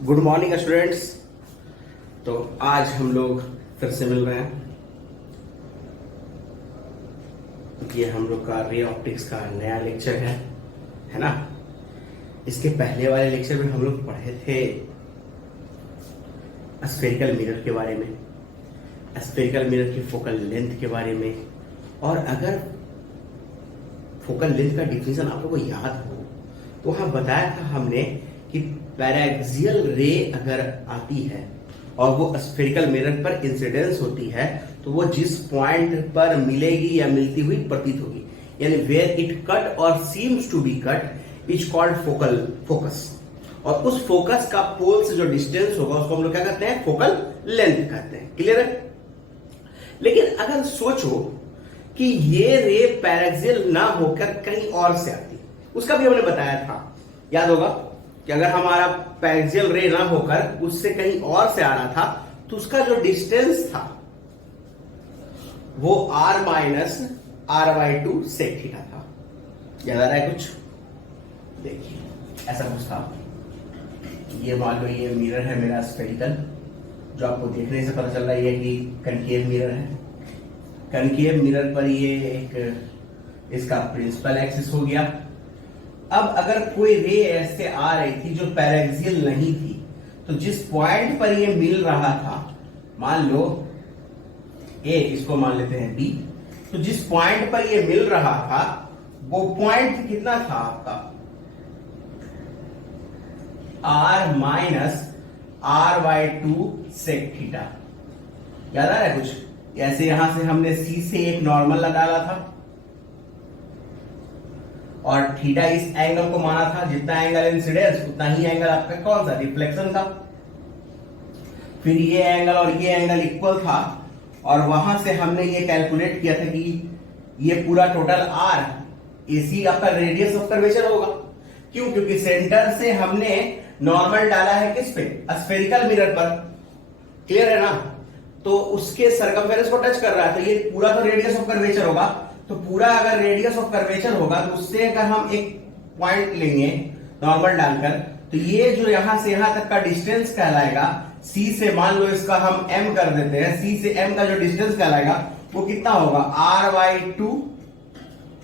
Good morning students. तो आज हम लोग फिर से मिल रहे हैं। ये हम लोग का रे ऑप्टिक्स का नया लेक्चर है ना। इसके पहले वाले लेक्चर में हम लोग पढ़े थे स्फेरिकल मिरर के बारे में, स्फेरिकल मिरर की फोकल लेंथ के बारे में। और अगर फोकल लेंथ का डिफिनेशन आप लोगों को याद हो तो वहां बताया था हमने कि पैराक्सियल रे अगर आती है और वो स्फेरिकल मिरर पर इंसिडेंस होती है तो वो जिस पॉइंट पर मिलेगी या मिलती हुई प्रतीत होगी, यानी वेयर इट कट और seems to be cut is called focal focus. और उस फोकस का पोल से जो डिस्टेंस होगा उसको हम लोग क्या कहते हैं, फोकल लेंथ कहते हैं। क्लियर है। लेकिन अगर सोचो कि ये रे पैराक्सियल ना होकर कहीं और से आती, उसका भी हमने बताया था, याद होगा कि अगर हमारा पैराक्सियल रे ना होकर उससे कहीं और से आ रहा था तो उसका जो डिस्टेंस था वो r minus r/2 sec theta था। याद आ रहा है कुछ? देखिए ऐसा कुछ था। ये मान लो ये मिरर है मेरा स्फेरिकल, जो आपको देखने से पता चल रहा है कि कनकेव मिरर है। कनकेव मिरर पर ये एक इसका प्रिंसिपल एक्सिस हो गया। अब अगर कोई रे ऐसे आ रही थी जो पैराक्सियल नहीं थी तो जिस पॉइंट पर ये मिल रहा था, मान लो ए, इसको मान लेते हैं बी, तो जिस पॉइंट पर ये मिल रहा था वो पॉइंट कितना था आपका, r minus r/2 sec theta. याद आ रहा है कुछ? ऐसे यहां से हमने c से एक नॉर्मल डाला था और थीटा इस एंगल को माना था, जितना एंगल इंसिडेंस उतना ही एंगल आपका कौन सा, रिफ्लेक्शन का। फिर ये एंगल और ये एंगल इक्वल था और वहां से हमने ये कैलकुलेट किया था कि ये पूरा टोटल r AC आपका रेडियस ऑफ कर्वेचर होगा। क्यों? क्योंकि सेंटर से हमने नॉर्मल डाला है किस पे, स्फेरिकल मिरर पर। क्लियर है ना। तो उसके सर्कमफेरेंस को टच कर रहा है तो ये पूरा तो रेडियस ऑफ कर्वेचर होगा। तो पूरा अगर रेडियस ऑफ कर्वेचर होगा तो उससे अगर हम एक पॉइंट लेंगे नॉर्मल डालकर, तो ये जो यहां से यहां तक का डिस्टेंस कहलाएगा, C से मान लो इसका हम M कर देते हैं, C से M का जो डिस्टेंस कहलाएगा वो कितना होगा, r/2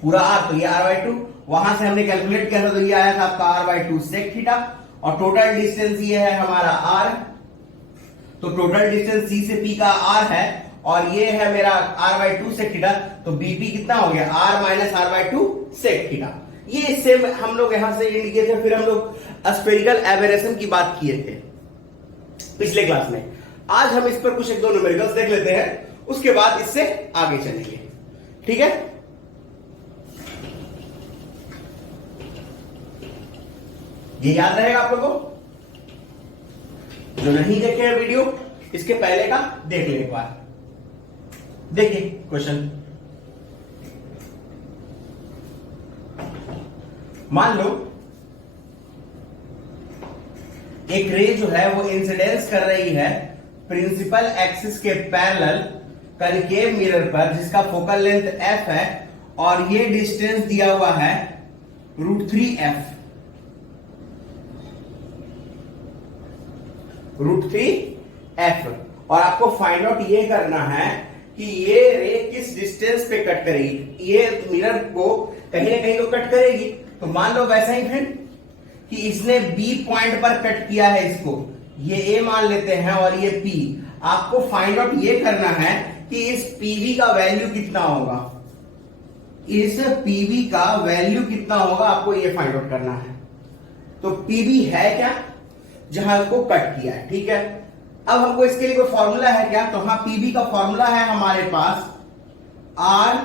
पूरा r, तो ये r/2 वहां से हमने कैलकुलेट किया था तो ये आया था आपका r/2 सेक थीटा। और टोटल डिस्टेंस ये है हमारा r, तो टोटल डिस्टेंस C से P का r है और ये है मेरा r/2 सेक थीटा। तो BP कितना हो गया, r minus r/2 sec theta. ये सेम हम लोग यहां से इंडिकेट है। फिर हम लोग स्फेरिकल एबरेशन की बात किए थे पिछले क्लास में। आज हम इस पर कुछ एक दो न्यूमेरिकल्स देख लेते हैं, उसके बाद इससे आगे चलेंगे। ठीक है। ये याद रहेगा आप लोगों को? जो नहीं देखे हैं वीडियो, इसके पहले का देख ले एक बार। देखिए क्वेश्चन, मान लो एक रे जो है वो इंसिडेंस कर रही है प्रिंसिपल एक्सिस के पैरेलल कनकेव मिरर पर, जिसका फोकल लेंथ f है और ये डिस्टेंस दिया हुआ है √3f। √3f। और आपको फाइंड आउट ये करना है कि ये रे किस डिस्टेंस पे कट करेगी। ये मिरर को कहीं ना कहीं तो कट करेगी। तो मान लो वैसा ही फिर कि इसने B पॉइंट पर कट किया है, इसको ये A मान लेते हैं और ये P। आपको फाइंड आउट ये करना है कि इस PV का वैल्यू कितना होगा, इस PV का वैल्यू कितना होगा, आपको ये फाइंड आउट करना है। तो PV है क्या, जहां को कट किया है। ठीक है। अब हमको इसके लिए कोई फॉर्मूला है क्या, तो हाँ, PV का फॉर्मूला है हमारे पास r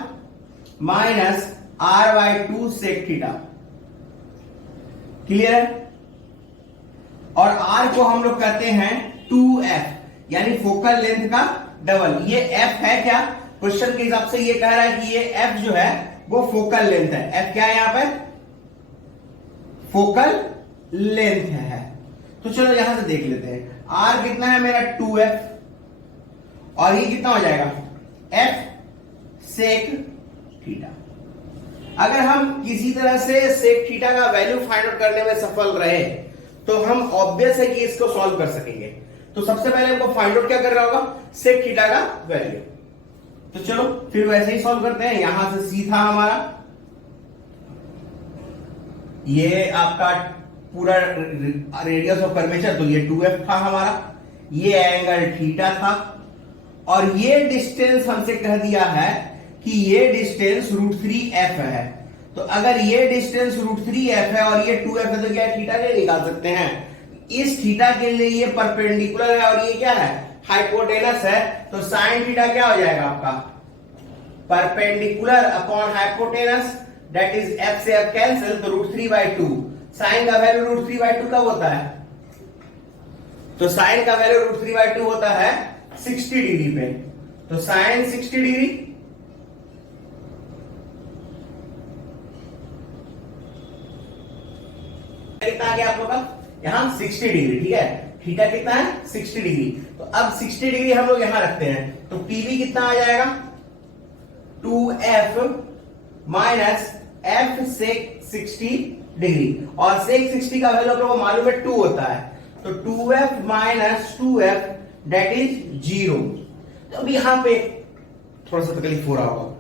minus r/2 sec theta. Clear है। और r को हम लोग कहते हैं 2f, यानी फोकल लेंथ का डबल। ये f है क्या, क्वेश्चन के हिसाब से ये कह रहा है कि ये f जो है वो फोकल लेंथ है। f क्या है यहां पर, फोकल लेंथ है। तो चलो यहां से देख लेते हैं, r कितना है मेरा 2f और ये कितना हो जाएगा f सेक थीटा। अगर हम किसी तरह से सेक थीटा का वैल्यू फाइंड आउट करने में सफल रहे तो हम ऑब्वियस है कि इसको सॉल्व कर सकेंगे। तो सबसे पहले हमको फाइंड आउट क्या कर रहा होगा, सेक थीटा का वैल्यू। तो चलो फिर वैसे ही सॉल्व करते हैं। यहां से सी था हमारा, ये आपका पूरा रेडियस ऑफ कर्वेचर, तो ये 2f था हमारा, ये एंगल थीटा था, और ये डिस्टेंस हमसे कह दिया है कि ये डिस्टेंस √3f है। तो अगर ये डिस्टेंस √3f है और ये 2f है, तो क्या थीटा नहीं निकाल सकते हैं? इस थीटा के लिए ये परपेंडिकुलर है और ये क्या है, हाइपोटेनस है। तो साइन थीटा क्या हो जाएगा आपका, perpendicular upon hypotenuse, that is f से f कैंसिल, तो √3/2। साइन का वैल्यू √3/2 कब होता है? तो साइन का वैल्यू √3/2 होता है 60 डिग्री पे। तो साइन 60 डिग्री कितना आ गया आप लोग का, यहां 60 डिग्री, ठीक है। थीटा कितना है, 60 डिग्री। तो अब 60 डिग्री हम लोग यहां रखते हैं, तो पीवी कितना आ जाएगा, 2f माइनस f सेक 60 डिग्री, और सेक 60 का वैल्यू आप लोगों को मालूम है 2 होता है। तो 2f minus 2f that is 0। तो अब यहां पे थोड़ा सा तकलीफ हो रहा होगा,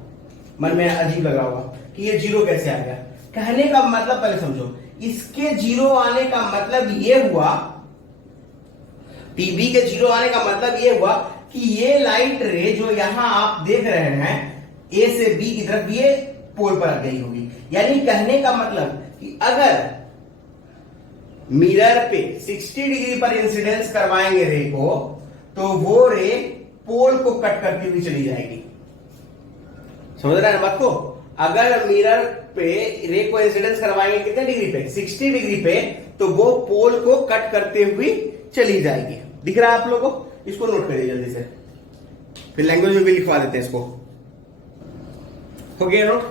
मन में अजीब लग रहा होगा कि ये 0 कैसे आ गया। कहने का मतलब पहले समझो, इसके 0 आने का मतलब ये हुआ, टीबी के 0 आने का मतलब ये हुआ कि ये लाइट रे जो यहां आप देख रहे हैं ए से बी की तरफ, ये पोल पर आ गई होगी। यानी कहने का मतलब कि अगर मिरर पे 60 डिग्री पर इंसिडेंस करवाएंगे रे को, तो वो रे पोल को कट करती हुई चली जाएगी। समझ रहे हैं बात को? अगर मिरर पे रे को इंसिडेंस करवाएंगे कितने डिग्री पे, 60 डिग्री पे, तो वो पोल को कट करते हुए चली जाएगी। दिख रहा है आप लोगों को? इसको नोट करिए जल्दी से, फिर लैंग्वेज में भी लिखवा देते हैं इसको। हो गया नोट?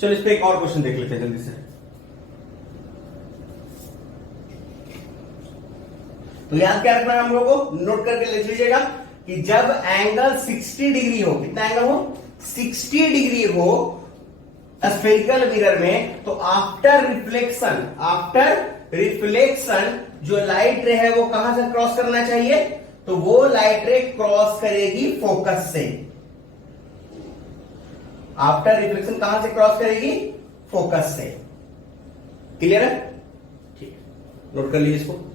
चलो इस पे एक और क्वेश्चन देख लेते हैं जल्दी से। तो याद क्या रखना है हम लोगों को, नोट करके लिख लीजिएगा कि जब एंगल 60 डिग्री हो, कितना एंगल हो, 60 डिग्री हो स्फेरिकल मिरर में, तो आफ्टर रिफ्लेक्शन जो लाइट रे है वो कहां से क्रॉस करना चाहिए, तो वो लाइट रे क्रॉस करेगी फोकस से। आफ्टर रिफ्लेक्शन कहां से क्रॉस करेगी, फोकस से। क्लियर है? ठीक, नोट कर लीजिए इसको।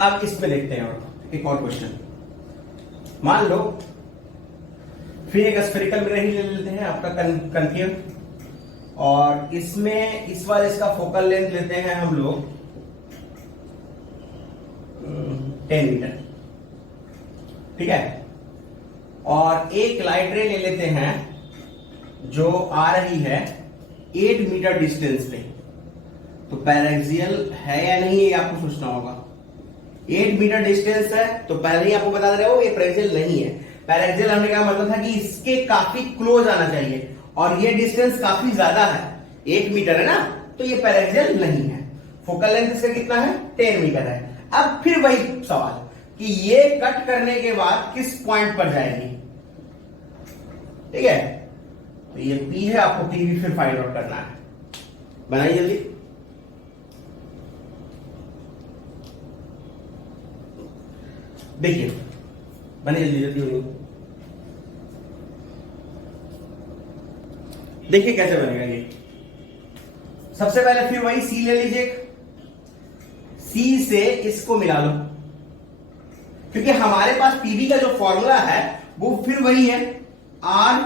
अब इसमें देखते हैं और एक और क्वेश्चन। मान लो फिर एक स्फेरिकल मिरर ही ले लेते हैं आपका कनकेव, और इसमें इस बार इसका फोकल लेंथ लेते हैं हम लोग 10 मीटर, ठीक है। और एक लाइट रे ले लेते हैं जो आ रही है 8 मीटर डिस्टेंस पे। तो पैरेक्सियल है या नहीं ये आपको सोचना होगा। 8 मीटर डिस्टेंस है, तो पहले ही आपको बता दे रहे हो ये पैरेक्सियल नहीं है। पैरेक्सियल हमने कहा मतलब था कि इसके काफी क्लोज आना चाहिए, और ये डिस्टेंस काफी ज्यादा है, 1 मीटर है ना, तो ये पैरेक्सियल नहीं है। फोकल लेंथ इसका कितना है, 10 मीटर है। अब फिर वही सवाल कि ये कट करने के बाद किस पॉइंट पर जाएगी, ठीक है। तो ये P है, आपको P भी फिर फाइंड आउट करना है। बनाइए जल्दी। देखिए बने जल्दी जल्दी। देखिए कैसे बनेगा ये। सबसे पहले फिर वही C ले लीजिए, C से इसको मिला लो, क्योंकि हमारे पास PV का जो फॉर्मूला है वो फिर वही है R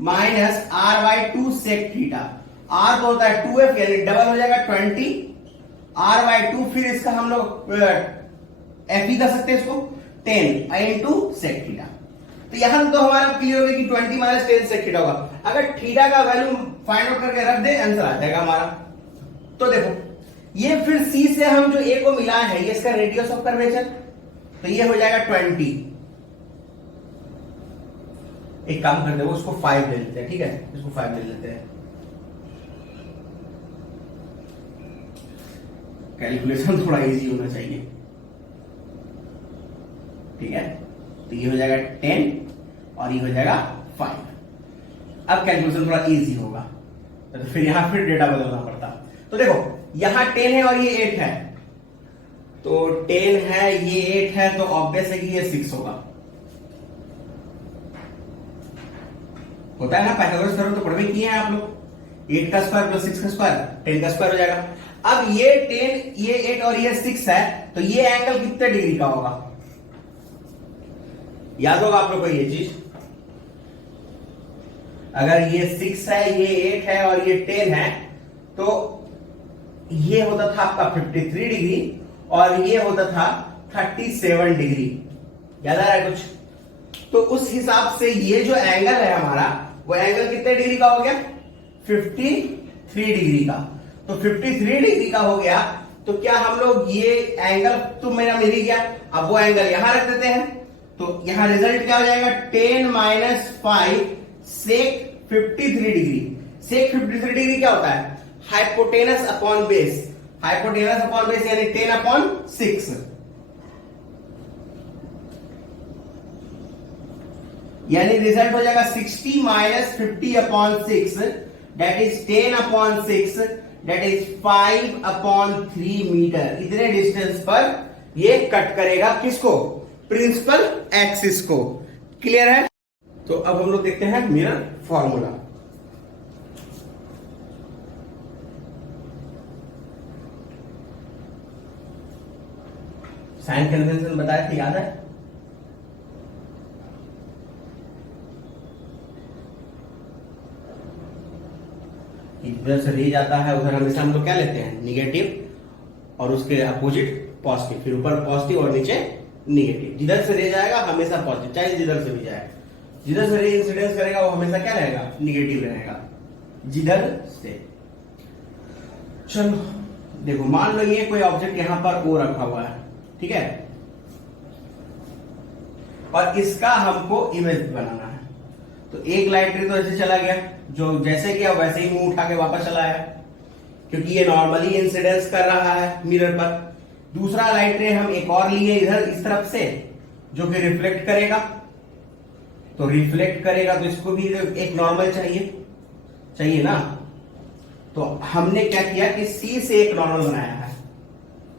minus R/2 sec theta. R तो होता है 2f, यानी डबल हो जाएगा 20, R/2 फिर इसका हम लोग FE कर सकते हैं इसको 10 इंटू सेक थीटा। तो यहां तो हमारा क्लियर हो गया कि 20 माइनस 10 सेक थीटा होगा। अगर थीटा का वैल्यू फाइंड आउट करके रख दे, आंसर आ जाएगा हमारा। तो देखो ये फिर C से हम जो A को मिला है, ये इसका रेडियस ऑफ कर्वेचर, तो ये हो जाएगा 20। एक काम करते हैं, उसको 5 ले लेते हैं, ठीक है, इसको 5 ले लेते हैं। कैलकुलेशन थोड़ा इजी होना चाहिए, ठीक है। तो ये हो जाएगा 10 और ये हो जाएगा 5। अब कैलकुलेशन थोड़ा इजी होगा, तो फिर यहां फिर डेटा बदलना पड़ता। तो देखो यहां 10 है और ये 8 है, तो 10 है ये 8 है, तो ऑब्वियस है कि ये 6 होगा। होता है ना, पाइथागोरस थ्योरम तो पढ़ भी किए हैं आप लोग। 8 का स्क्वायर प्लस 6 का स्क्वायर 10 का स्क्वायर हो जाएगा। अब ये 10 ये 8 और ये 6 है, तो ये एंगल कितने डिग्री का होगा? याद होगा आप लोग को ये चीज। अगर ये 6 है, ये 8 है और ये 10 है, तो ये होता था आपका 53 डिग्री और ये होता था 37 डिग्री। याद आ रहा है कुछ? तो उस हिसाब से ये जो एंगल है हमारा, वो एंगल कितने डिग्री का हो गया? 53 डिग्री का। तो 53 डिग्री का हो गया, तो क्या हम लोग ये एंगल तो मेरा मिल ही गया। अब वो एंगल यहां रख देते हैं, तो यहां रिजल्ट क्या हो जाएगा? 10 minus 5 sec 53 degree. Sec 53 degree क्या होता है? Hypotenuse upon base. Hypotenuse upon base यानी 10 अपॉन 6, यानी रिजल्ट हो जाएगा 60 minus 50 upon 6, that is 10 upon 6, that is 5 upon 3 metre. इतने डिस्टेंस पर ये कट करेगा किसको? प्रिंसिपल एक्सिस को। क्लियर है? तो अब हम लोग देखते हैं मिरर फॉर्मूला। साइन कन्वेंशन बताया था, याद है? इधर से रे जाता है, उधर हमेशा हम लोग क्या लेते हैं? निगेटिव, और उसके अपोजिट पॉजिटिव, फिर ऊपर पॉजिटिव और नीचे निगेटिव। जिधर से रे जाएगा हमेशा पॉजिटिव, चाहे जिधर से भी जाए। जिधर से रे इंसिडेंस करेगा वो हमेशा क्या रहेगा? निगेटिव रहेगा, जिधर से। चलो देखो, मान लो ये कोई ऑब्जेक्ट यहां पर ओ रखा हुआ है, ठीक है, और इसका हमको इमेज बनाना है। तो एक लाइट रे तो ऐसे चला गया, जो जैसे गया वैसे ही मुंह उठा के वापस चला आया, क्योंकि ये नॉर्मली इंसिडेंस कर रहा है मिरर पर। दूसरा लाइट रे हम एक और लिए इधर इस तरफ से, जो कि रिफ्लेक्ट करेगा। तो रिफ्लेक्ट करेगा तो इसको भी एक नॉर्मल चाहिए ना। तो हमने क्या किया कि सी से एक नॉर्मल बनाया है।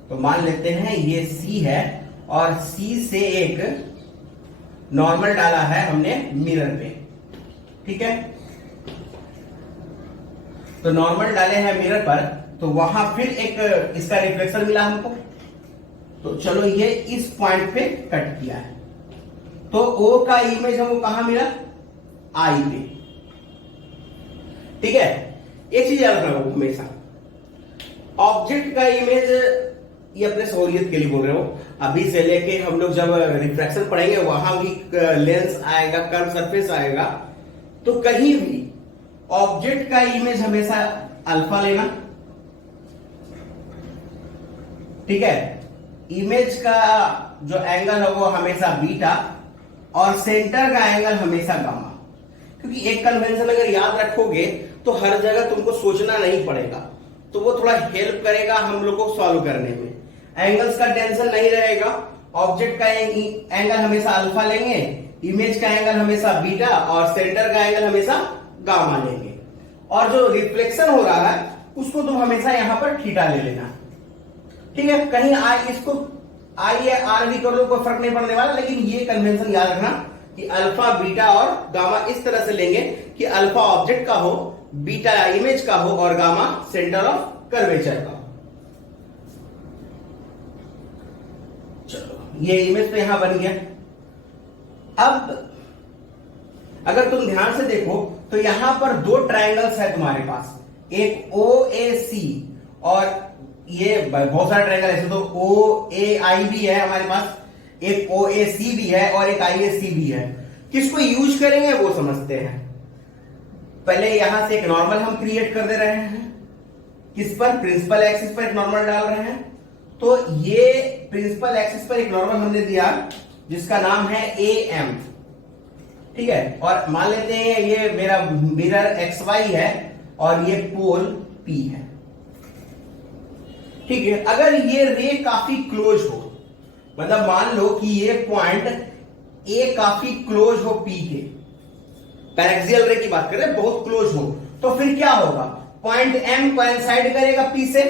तो मान लेते हैं ये सी है और सी से एक नॉर्मल डाला है हमने मिरर पे, ठीक है। तो नॉर्मल डाले हैं मिरर पर, तो वहां फिर एक इसका रिफ्लेक्शन मिला हमको। तो चलो ये इस पॉइंट पे कट किया है, तो O का इमेज हमको कहां मिला? आई पे, ठीक है। एक चीज याद रखना हमेशा, ऑब्जेक्ट का इमेज, ये अपने सहूलियत के लिए बोल रहे हो, अभी से लेके हम लोग जब रिफ्रैक्शन पढ़ेंगे वहां भी लेंस आएगा, कर्व सरफेस आएगा, तो कहीं भी ऑब्जेक्ट का इमेज हमेशा अल्फा लेना, ठीक है। इमेज का जो एंगल है वो हमेशा बीटा, और सेंटर का एंगल हमेशा गामा। क्योंकि एक कन्वेंशन अगर याद रखोगे तो हर जगह तुमको सोचना नहीं पड़ेगा, तो वो थोड़ा हेल्प करेगा हम लोग को सॉल्व करने में। एंगल्स का टेंशन नहीं रहेगा, ऑब्जेक्ट का एंगल हमेशा अल्फा लेंगे, इमेज का एंगल हमेशा बीटा, और सेंटर का एंगल हमेशा गामा लेंगे। और जो रिफ्लेक्शन हो रहा है उसको तुम हमेशा यहां पर थीटा ले लेना, ठीक है। कहीं इसको आई या आर भी कर लो, कोई फर्क नहीं पड़ने वाला, लेकिन ये कन्वेंशन याद रखना कि अल्फा, बीटा और गामा इस तरह से लेंगे कि अल्फा ऑब्जेक्ट का हो, बीटा इमेज का हो, और गामा सेंटर ऑफ कर्वेचर का हो। चलो ये इमेज तो यहां बन गया। अब अगर तुम ध्यान से देखो तो यहां पर दो ट्रायंगल्स है तुम्हारे पास, एक OAC, और ये बहुत सारे ट्रायंगल, ऐसे तो OAI भी है हमारे पास, एक OAC भी है और एक IAC भी है। किसको यूज करेंगे वो समझते हैं। पहले यहां से एक नॉर्मल हम क्रिएट कर दे रहे हैं, किस पर? प्रिंसिपल एक्सिस पर एक नॉर्मल डाल रहे हैं। तो ये प्रिंसिपल एक्सिस पर एक नॉर्मल हमने दिया जिसका नाम है AM, ठीक है। और मान लेते हैं ये मेरा मिरर XY है और ये पोल P है। ठीक है, अगर ये रे काफी क्लोज हो, मतलब मान लो कि ये पॉइंट ए काफी क्लोज हो पी के, पैरेक्सियल रे की बात करें, बहुत क्लोज हो, तो फिर क्या होगा, पॉइंट एम कोइंसाइड करेगा पी से,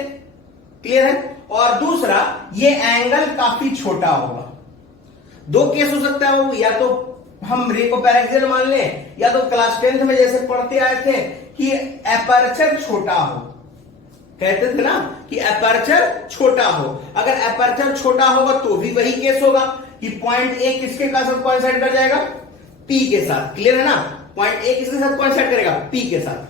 क्लियर है। और दूसरा, ये एंगल काफी छोटा होगा। दो केस हो सकता है, वो या तो हम रे को पैरेक्सियल मान लें, या तो क्लास 10th में जैसे पढ़ते आए थे कि एपर्चर छोटा हो, कहते थे ना कि एपर्चर छोटा हो। अगर एपर्चर छोटा होगा तो भी वही केस होगा कि पॉइंट ए किसके साथ कोइंसाइड कर जाएगा, पी के साथ, क्लियर है ना। पॉइंट ए किसके साथ कोइंसाइड करेगा, पी के साथ,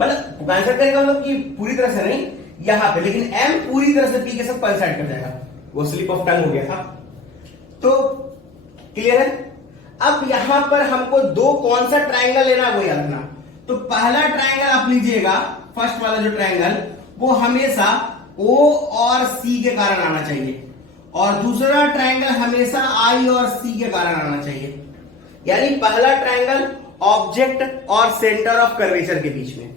मतलब कोइंसाइड करेगा मतलब कि पूरी तरह से नहीं यहां पे, लेकिन एम पूरी तरह से पी के साथ कोइंसाइड कर जाएगा। वो स्लिप ऑफ टंग हो गया था, तो क्लियर है। अब यहां पर हमको दो कौन सा ट्रायंगल लेना वो याद रखना। तो पहला ट्रायंगल आप लीजिएगा, फर्स्ट वाला जो ट्रायंगल, वो हमेशा ओ और सी के कारण आना चाहिए, और दूसरा ट्रायंगल हमेशा आई और सी के कारण आना चाहिए। यानी पहला ट्रायंगल ऑब्जेक्ट और सेंटर ऑफ कर्वेचर के बीच में,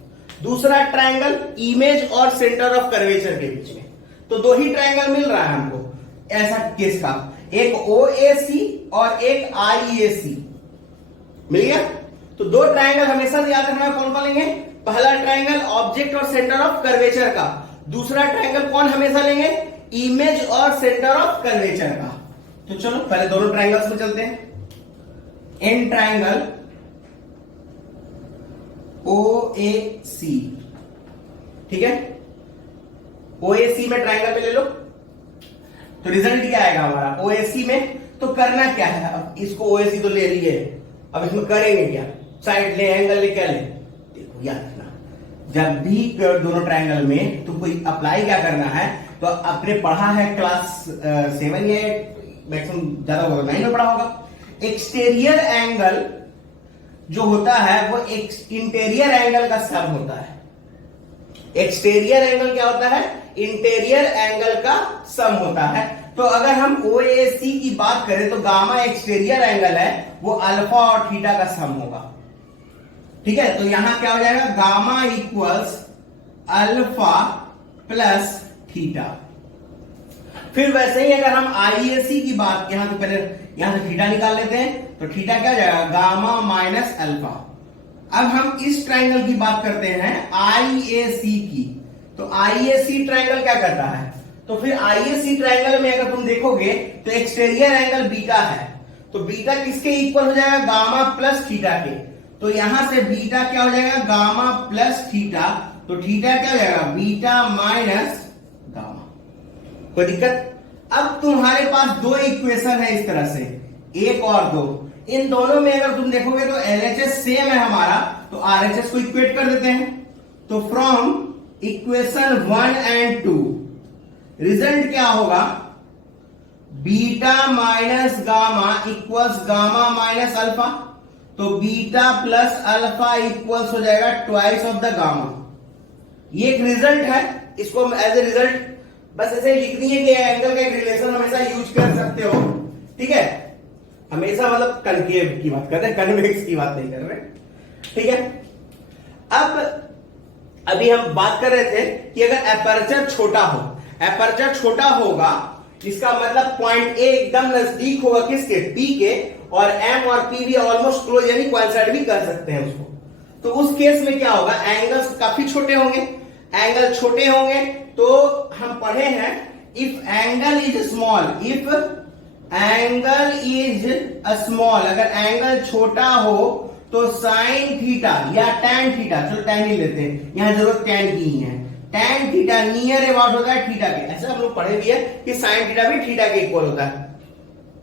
दूसरा ट्रायंगल इमेज और सेंटर ऑफ कर्वेचर के बीच में। तो दो ही ट्रायंगल मिल रहा है हमको ऐसा केस का, एक OAC और एक IAC मिल गया। तो दो ट्रायंगल हमेशा से याद रखना है, कौन कौन लेंगे, पहला ट्रायंगल ऑब्जेक्ट और सेंटर ऑफ कर्वेचर का, दूसरा ट्रायंगल कौन हमेशा लेंगे, इमेज और सेंटर ऑफ कर्वेचर का। तो चलो पहले दोनों ट्रायंगल्स में चलते हैं। इन ट्रायंगल OAC, ठीक है, OAC में ट्रायंगल में ले लो, तो रिजल्ट क्या आएगा हमारा OAC में। तो करना क्या है, अब इसको OAC तो ले लिए, अब इसमें करेंगे क्या, साइड ले, एंगल ले, क्या ले, देखो याद रखना, जब भी दोनों ट्रायंगल में तो कोई अप्लाई क्या करना है, तो आपने पढ़ा है क्लास 7 या मैक्सिमम ज्यादा होगा 9 में पढ़ा होगा, एक्सटीरियर एंगल जो होता है वो इंटीरियर एंगल का सम होता है। एक्सटीरियर एंगल क्या होता है, इंटीरियर एंगल का सम होता है। तो अगर हम OAC की बात करें तो गामा एक्सटीरियर एंगल है, वो अल्फा और थीटा का सम होगा, ठीक है। तो यहां क्या हो जाएगा, gamma equals alpha plus theta. फिर वैसे ही अगर हम IAC की बात, यहां तो पहले यहां से थीटा निकाल लेते हैं, तो थीटा क्या हो जाएगा, गामा माइनस अल्फा। अब हम इस ट्रायंगल की बात करते हैं IAC की, तो IAC ट्रायंगल क्या करता है, तो फिर IAC ट्रायंगल में अगर तुम देखोगे तो एक्सटीरियर एंगल बीटा है, तो बीटा किसके इक्वल हो जाएगा, गामा प्लस थीटा के। तो यहां से बीटा क्या हो जाएगा, गामा प्लस थीटा, तो थीटा क्या हो जाएगा, बीटा माइनस गामा। कोई दिक्कत। अब तुम्हारे पास दो इक्वेशन है इस तरह से, एक और दो, इन दोनों में अगर तुम देखोगे तो LHS सेम है हमारा, तो RHS को इक्वेट कर देते हैं। तो फ्रॉम इक्वेशन 1 एंड 2 रिजल्ट क्या होगा, beta minus gamma equals gamma minus alpha, तो बीटा प्लस अल्फा इक्वल्स हो जाएगा ट्वाइस ऑफ द गामा। ये एक रिजल्ट है, इसको एज ए रिजल्ट बस ऐसे लिखनी है कि एंगल का एक रिलेशन हमेशा यूज कर सकते हो, ठीक है। हमेशा मतलब कनकेव की बात कर रहे हैं, कन्वेक्स की बात नहीं कर रहे, ठीक है। अब अभी हम बात कर रहे थे कि अगर एपर्चर छोटा हो, एपर्चर छोटा होगा इसका मतलब पॉइंट ए एकदम नजदीक होगा किसके, पी के, और एम और पी भी ऑलमोस्ट क्लोज यानी कोइंसाइड भी कर सकते हैं उसको। तो उस केस में क्या होगा, एंगल्स काफी छोटे होंगे, एंगल छोटे होंगे तो हम पढ़े हैं if angle is small, if angle is small, अगर एंगल छोटा हो तो साइन थीटा या टैन थीटा, चलो टैन ही लेते हैं, यहां जरूरत टैन की ही है, टैन थीटा नियर अबाउट होता है थीटा के। ऐसा हम लोग पढ़े भी है कि साइन थीटा भी थीटा के इक्वल होता है,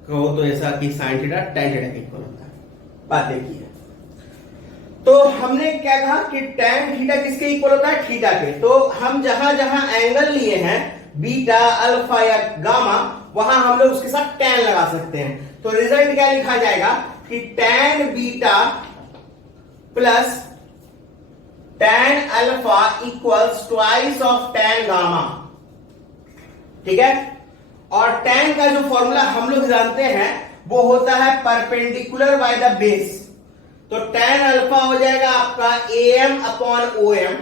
कहो तो ऐसा कि साइन थीटा टैन थीटा के इक्वल होता है, बात देखिए। तो हमने क्या कहा कि टैन थीटा किसके इक्वल होता है, थीटा के। तो हम जहां जहां एंगल लिए हैं बीटा, अल्फा या गामा, वहां हम लोग उसके साथ टैन लगा सकते हैं। तो रिजल्ट क्या लिखा जाएगा कि tan beta plus tan alpha equals twice of tan gamma, ठीक है। और टैन का जो फॉर्मूला हम लोग जानते हैं वो होता है परपेंडिकुलर बाय द बेस। तो टैन अल्फा हो जाएगा आपका AM अपॉन OM,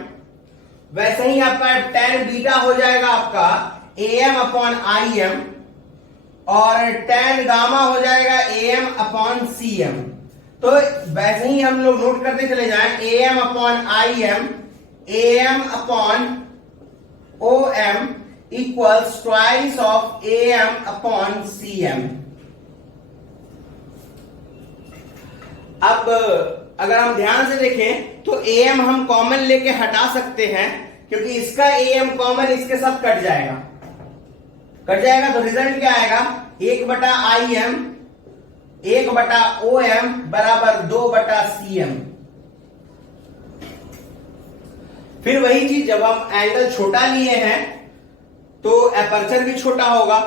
वैसे ही आपका tan बीटा हो जाएगा आपका am अपॉन im, और tan गामा हो जाएगा am अपॉन cm। तो वैसे ही हम लोग नोट करते चले जाएं, am upon im, am upon om equals twice of am upon cm। अब अगर हम ध्यान से देखें तो am हम कॉमन लेके हटा सकते हैं, क्योंकि इसका am कॉमन इसके साथ कट जाएगा, तो रिजल्ट क्या आएगा, 1/im 1/om बराबर 2/cm। फिर वही चीज जब हम एंगल छोटा लिए हैं तो एपर्चर भी छोटा होगा,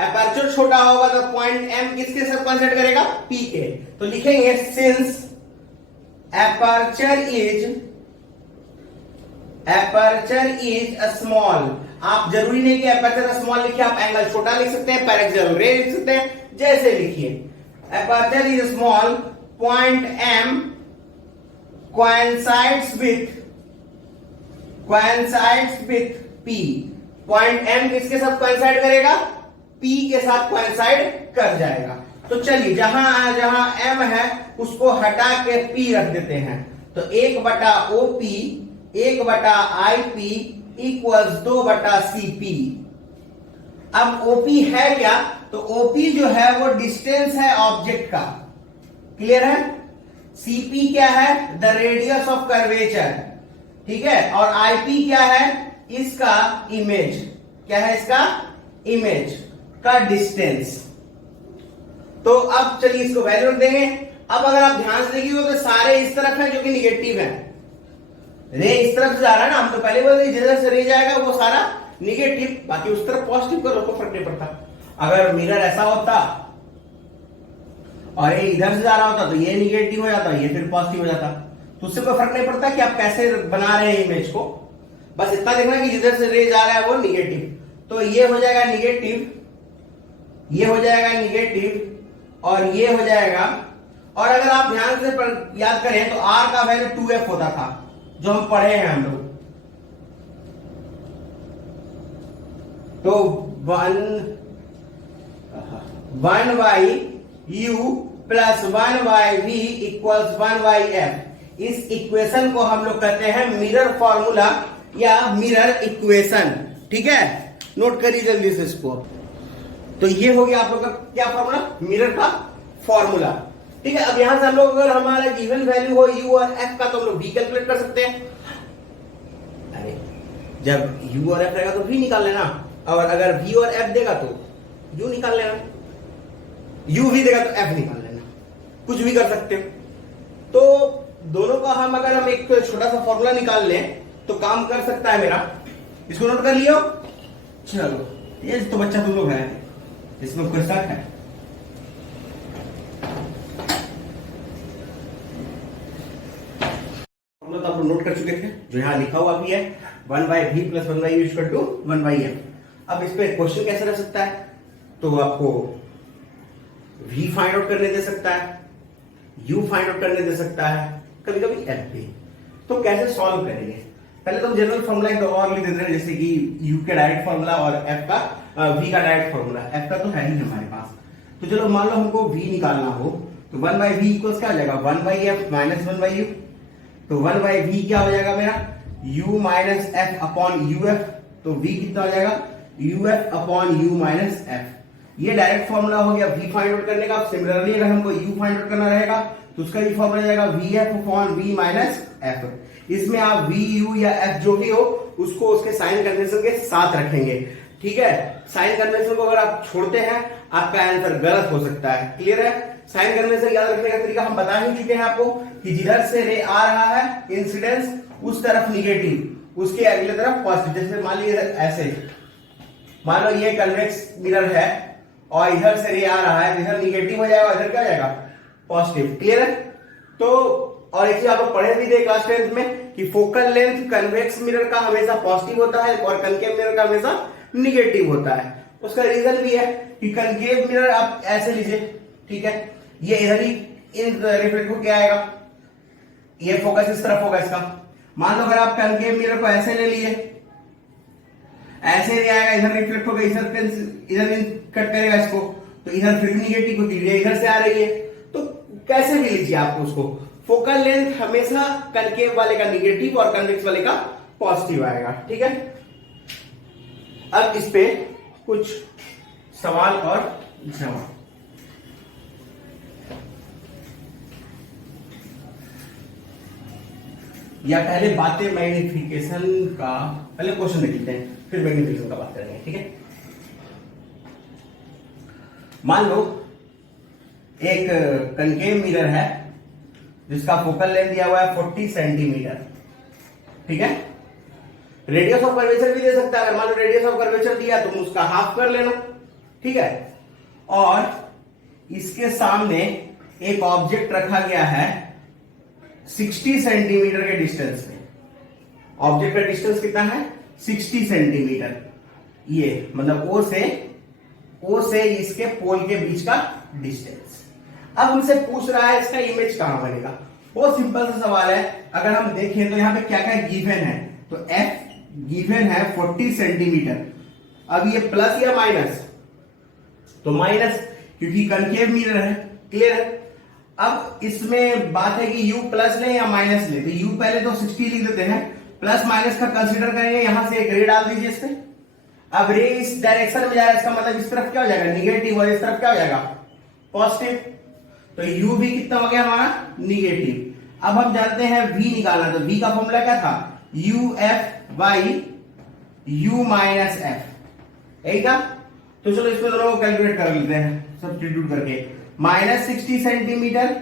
एपर्चर छोटा होगा तो पॉइंट m किसके साथ कॉन्सेंट्रेट करेगा, P के। तो लिखेंगे सिंस एपर्चर इज स्मॉल। आप जरूरी नहीं कि एपर्चर स्मॉल लिखिए, आप एंगल छोटा लिख सकते हैं, पैरेक्सियल रे लिख सकते हैं, जैसे लिखिए। Aperture is small, point m coincides with P। Point m किसके साथ कोइंसाइड करेगा, P के साथ कोइंसाइड कर जाएगा। तो चलिए जहां जहां m है उसको हटा के P रख देते हैं, तो 1/OP 1/IP इक्वल्स 2/CP। अब OP है क्या, तो OP जो है वो डिस्टेंस है ऑब्जेक्ट का, क्लियर है। CP क्या है, द रेडियस ऑफ कर्वेचर, ठीक है। और IP क्या है, इसका इमेज, क्या है इसका इमेज का डिस्टेंस। तो अब चलिए इसको वैल्यू देंगे। अब अगर आप ध्यान से देखिए तो सारे इस तरफ है जो कि निगेटिव है, रे इस तरफ से जा रहा है ना, हम तो पहले बोलते जिधर से रे जाएगा वो सारा निगेटिव, बाकी उस तरफ पॉजिटिव करो तो फर्क नहीं पड़ता। अगर मिरर ऐसा होता और ये इधर से जा रहा होता तो ये निगेटिव हो जाता, ये फिर पॉजिटिव हो जाता, तो उससे कोई फर्क नहीं पड़ता कि आप कैसे बना रहे हैं इमेज को, बस इतना देखना कि जिधर से रे जा रहा है वो निगेटिव। तो ये हो जाएगा निगेटिव, ये हो जाएगा निगेटिव, और ये हो जाएगा। और अगर आप ध्यान से याद करें तो r का वैल्यू 2f होता था, जो हम पढ़े हैं हम लोग। तो 1/u plus 1/v equals 1/f। इस इक्वेशन को हम लोग कहते हैं मिरर फॉर्मूला या मिरर इक्वेशन, ठीक है। नोट करिए जल्दी से इसको। तो ये हो गया आप लोग का क्या फॉर्मूला, मिरर का फॉर्मूला, ठीक है। अब यहां से हम लोग अगर हमारा गिवन वैल्यू हो u और f का तो हम लोग v कैलकुलेट कर सकते हैं। अरे जब u और f रहेगा तो v निकाल लेना, और अगर v और f देगा तो u निकाल लेना, u v देगा तो f निकाल लेना, कुछ भी कर सकते हो। तो दोनों का हम अगर हम एक छोटा सा फॉर्मूला निकाल लें तो काम कर सकता है मेरा। इसको नोट कर लियो। चलो ये तो बच्चा तुम लोग है, इसमें कोई शक है। फॉर्मूला तो आप नोट कर चुके थे, जो यहां लिखा हुआ भी है 1/v plus 1/u equal to 1/m। अब इस पे क्वेश्चन कैसे रह सकता है, तो आपको v फाइंड आउट करने दे सकता है, u फाइंड आउट करने दे सकता है, कभी कभी f भी। तो कैसे सॉल्व करेंगे, पहले तो हम जनरल फॉर्मूला एक और लिख देते हैं, जैसे कि u का डायरेक्ट फॉर्मूला और f का v का डायरेक्ट फॉर्मूला। f का तो है ही हमारे पास, तो चलो मान लो हमको v निकालना हो तो 1/v इक्वल्स क्या हो जाएगा, 1/f माइनस 1/u। तो 1/v क्या हो जाएगा मेरा, u minus f upon uf। तो v कितना हो जाएगा, uf upon u minus f। ये डायरेक्ट फॉर्मूला हो गया v फाइंड आउट करने का। सिमिलरली अगर हमको u फाइंड आउट करना रहेगा तो उसका भी फॉर्मूला जाएगा vf upon v minus f। इसमें आप v u या f जो भी हो उसको उसके साइन कन्वेंशन के साथ रखेंगे, ठीक है। साइन कन्वेंशन को अगर आप छोड़ते हैं आपका आंसर गलत हो सकता है, क्लियर है। साइन कन्वेंशन याद रखने का तरीका हम बता ही चुके हैं आपको कि जिधर से रे आ रहा है इंसिडेंस उस तरफ निगेटिव, उसके अगले तरफ पॉजिटिव। जैसे मान लीजिए ऐसे, मान लो ये कन्वेक्स मिरर है और इधर से रे आ रहा है, इधर निगेटिव हो जाएगा, इधर क्या हो जाएगा पॉजिटिव, क्लियर है। तो और एक चीज आप लोग पढ़े भी थे क्लास 10th में कि फोकल लेंथ कन्वेक्स मिरर का हमेशा पॉजिटिव होता है और कनकेव मिरर का हमेशा निगेटिव होता है। उसका रीजन भी है कि कनकेव मिरर आप ऐसे लीजिए, ठीक है, ये इधर ही इन रिफ्लेक्ट होकर आएगा, ये फोकस इस तरफ होगा इसका, मान लो अगर आप कनकेव मिरर को ऐसे ले लिए, ऐसे नहीं आएगा, इधर रिफ्लेक्ट होगा, इधर कट करेगा इसको, तो इधर फिर निगेटिव होती है, इधर से आ रही है, तो कैसे भी लीजिए आपको उसको, फोकल लेंथ हमेशा कनकेव वाले का निगेटिव और कन्वेक्स वाले का पॉजिटिव आएगा। ठीक है, अब इस पे कुछ सवाल और जवाब। या पहले बातें मैग्निफिकेशन का, पहले क्वेश्चन देख लेते हैं, फिर मैग्निफिकेशन का बात करेंगे। ठीक है, मान लो एक कनकेव मिरर है जिसका फोकल लेंथ दिया हुआ है 40 सेंटीमीटर। ठीक है, रेडियस ऑफ कर्वेचर भी दे सकता है, अगर मान लो रेडियस ऑफ कर्वेचर दिया तो उसका हाफ कर लेना। ठीक है, और इसके सामने एक ऑब्जेक्ट रखा गया है 60 सेंटीमीटर के डिस्टेंस में। ऑब्जेक्ट का डिस्टेंस कितना है? 60 सेंटीमीटर। ये मतलब ओ से इसके पोल के बीच का डिस्टेंस। अब हमसे पूछ रहा है इसका इमेज कहां बनेगा। बहुत सिंपल सा सवाल है, अगर हम देखें तो यहां पे क्या क्या गिवन है, तो एफ गिवन है 40 सेंटीमीटर। अब ये प्लस या माइनस, तो माइनस, क्योंकि कनकेव मिरर है। क्लियर है। अब इसमें बात है कि u प्लस ले या माइनस ले, तो u पहले तो 60 लिख देते हैं, प्लस माइनस का कंसीडर करेंगे, यहां से एक रे डाल दीजिए इस पे। अब रे इस डायरेक्शन में जाएगा, इसका मतलब इस तरफ क्या हो जाएगा? निगेटिव, और इस तरफ क्या हो जाएगा? पॉजिटिव। तो u भी कितना हो गया हमारा? निगेटिव। अब हम जानते हैं v निकालना, तो v का फॉर्मूला क्या था? uf by u minus f, यही था। तो चलो इसमें दोनों को कैलकुलेट कर लेते हैं सब्स्टिट्यूट करके। Minus 60 centimetre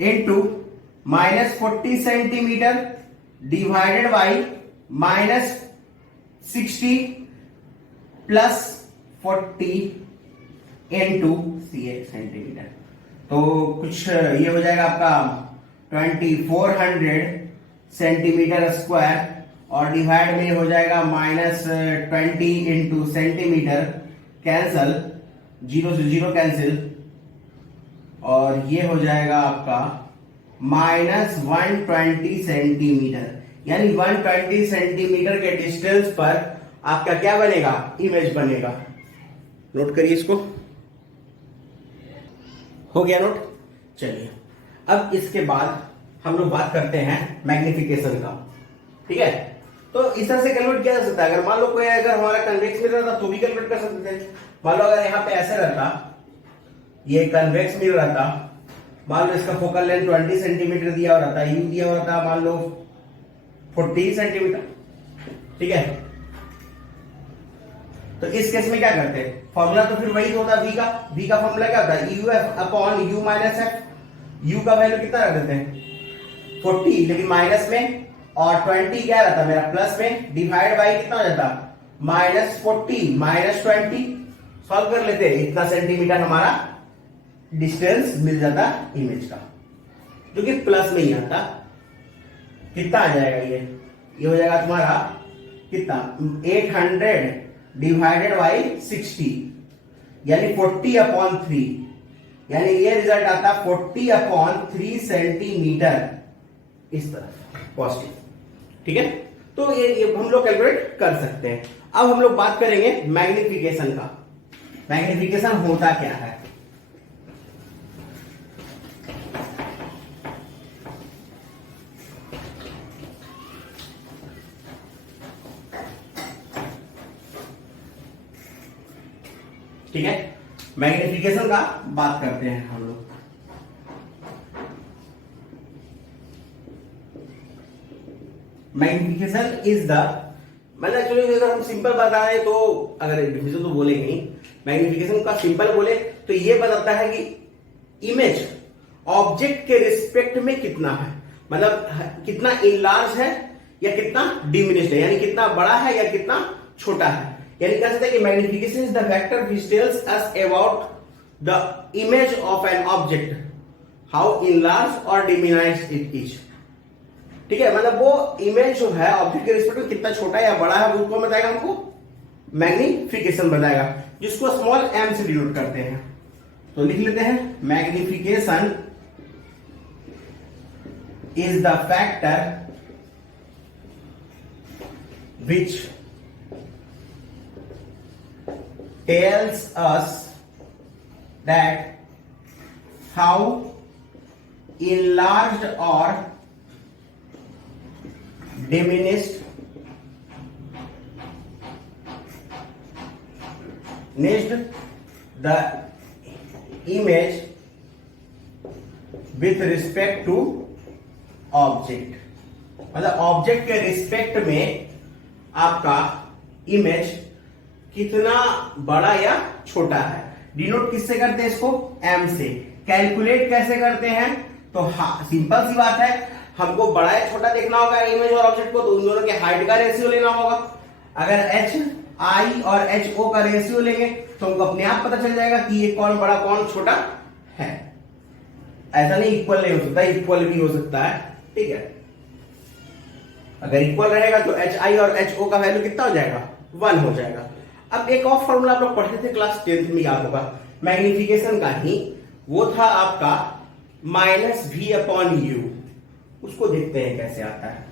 into minus 40 centimetre divided by minus 60 plus 40 into centimetre. तो कुछ ये हो जाएगा आपका 2400 सेंटीमीटर स्क्वायर, और डिवाइड में हो जाएगा माइनस 20 इंटू सेंटीमीटर, कैंसल, 0 से 0 कैंसिल, और ये हो जाएगा आपका माइनस 120 सेंटीमीटर। यानी 120 सेंटीमीटर के डिस्टेंस पर आपका क्या बनेगा? इमेज बनेगा। नोट करिए इसको। हो गया नोट? चलिए, अब इसके बाद हम लोग बात करते हैं मैग्निफिकेशन का। ठीक है, तो इस तरह से कैलकुलेट किया जा सकता है। अगर मान लो कोई अगर हमारा कन्वेक्स मिरर रहता तो भी कैलकुलेट कर सकते थे। मान लो अगर यहाँ पे ऐसे रहता, ये कन्वेक्स मिरर रहता, मान लो इसका फोकल लेंथ 20 सेंटीमीटर दिया हुआ रहता, यू दिया हुआ रहता मान लो 40 सेंटीमीटर। ठीक है, तो इस केस में क्या करते हैं? फॉर्मूला तो फिर वही होता है v का फॉर्मूला क्या होता है? uf upon u minus F. u का वैल्यू कितना रख देते हैं? 40, लेकिन माइनस में, और 20 क्या रहता मेरा? प्लस में, डिवाइड बाई कितना हो जाता? Minus 40 minus 20। सॉल्व कर लेते हैं, इतना सेंटीमीटर हमारा डिस्टेंस मिल जाता इमेज का, जो कि प्लस में ही आता। कितना आ जाएगा? ये हो जाएगा तुम्हारा कितना? 800 डिवाइडेड बाई 60, यानी 40 अपॉन 3, यानी ये रिजल्ट आता 40 अपॉन 3 सेंटीमीटर इस तरफ पॉजिटिव। ठीक है, तो ये हम लोग कैलकुलेट कर सकते हैं। अब हम लोग बात करेंगे मैग्निफिकेशन का। मैग्निफिकेशन होता क्या है? ठीक है, मैग्निफिकेशन का बात करते हैं हम लोग। मैग्निफिकेशन इज द, मतलब एक्चुअली अगर हम सिंपल बताएं तो, अगर डिवीजन तो बोलेंगे नहीं, मैग्निफिकेशन का सिंपल बोले तो ये बताता है कि इमेज ऑब्जेक्ट के रिस्पेक्ट में कितना है, मतलब कितना इनलार्ज है या कितना डिमिनिश्ड है, यानी कितना बड़ा है या कितना छोटा है। यानी कह सकते हैं कि magnification is the factor which tells us about the image of an object, how enlarge और डिमिनाइज्ड इट इज। ठीक है, मतलब वो इमेज जो है ऑब्जेक्ट के रिस्पेक्ट में कितना छोटा या बड़ा है, वो कौन बताएगा हमको? मैग्निफिकेशन बताएगा, जिसको स्मॉल m से डिनोट करते हैं। तो लिख लेते हैं magnification is the factor which tells us that how enlarged or diminished the image with respect to object, मतलब ऑब्जेक्ट के रिस्पेक्ट में आपका इमेज कितना बड़ा या छोटा है। डिनोट किससे करते हैं इसको? एम से। कैलकुलेट कैसे करते हैं? तो सिंपल सी बात है, हमको बड़ा या छोटा देखना होगा इमेज और ऑब्जेक्ट को, तो उन दोनों के हाइट का रेशियो लेना होगा। अगर एच आई और एच ओ का रेशियो लेंगे तो हमको अपने आप पता चल जाएगा कि ये कौन बड़ा कौन छोटा है। ऐसा नहीं इक्वल नहीं हो सकता, इक्वल भी हो सकता है, ठीक है। अगर इक्वल रहेगा तो एच आई और एच ओ का वैल्यू कितना हो जाएगा? 1 हो जाएगा। अब एक और फॉर्मूला आप लोग पढ़े थे क्लास 10th में, याद होगा, मैग्निफिकेशन का ही, वो था आपका -v/u। उसको देखते हैं कैसे आता है।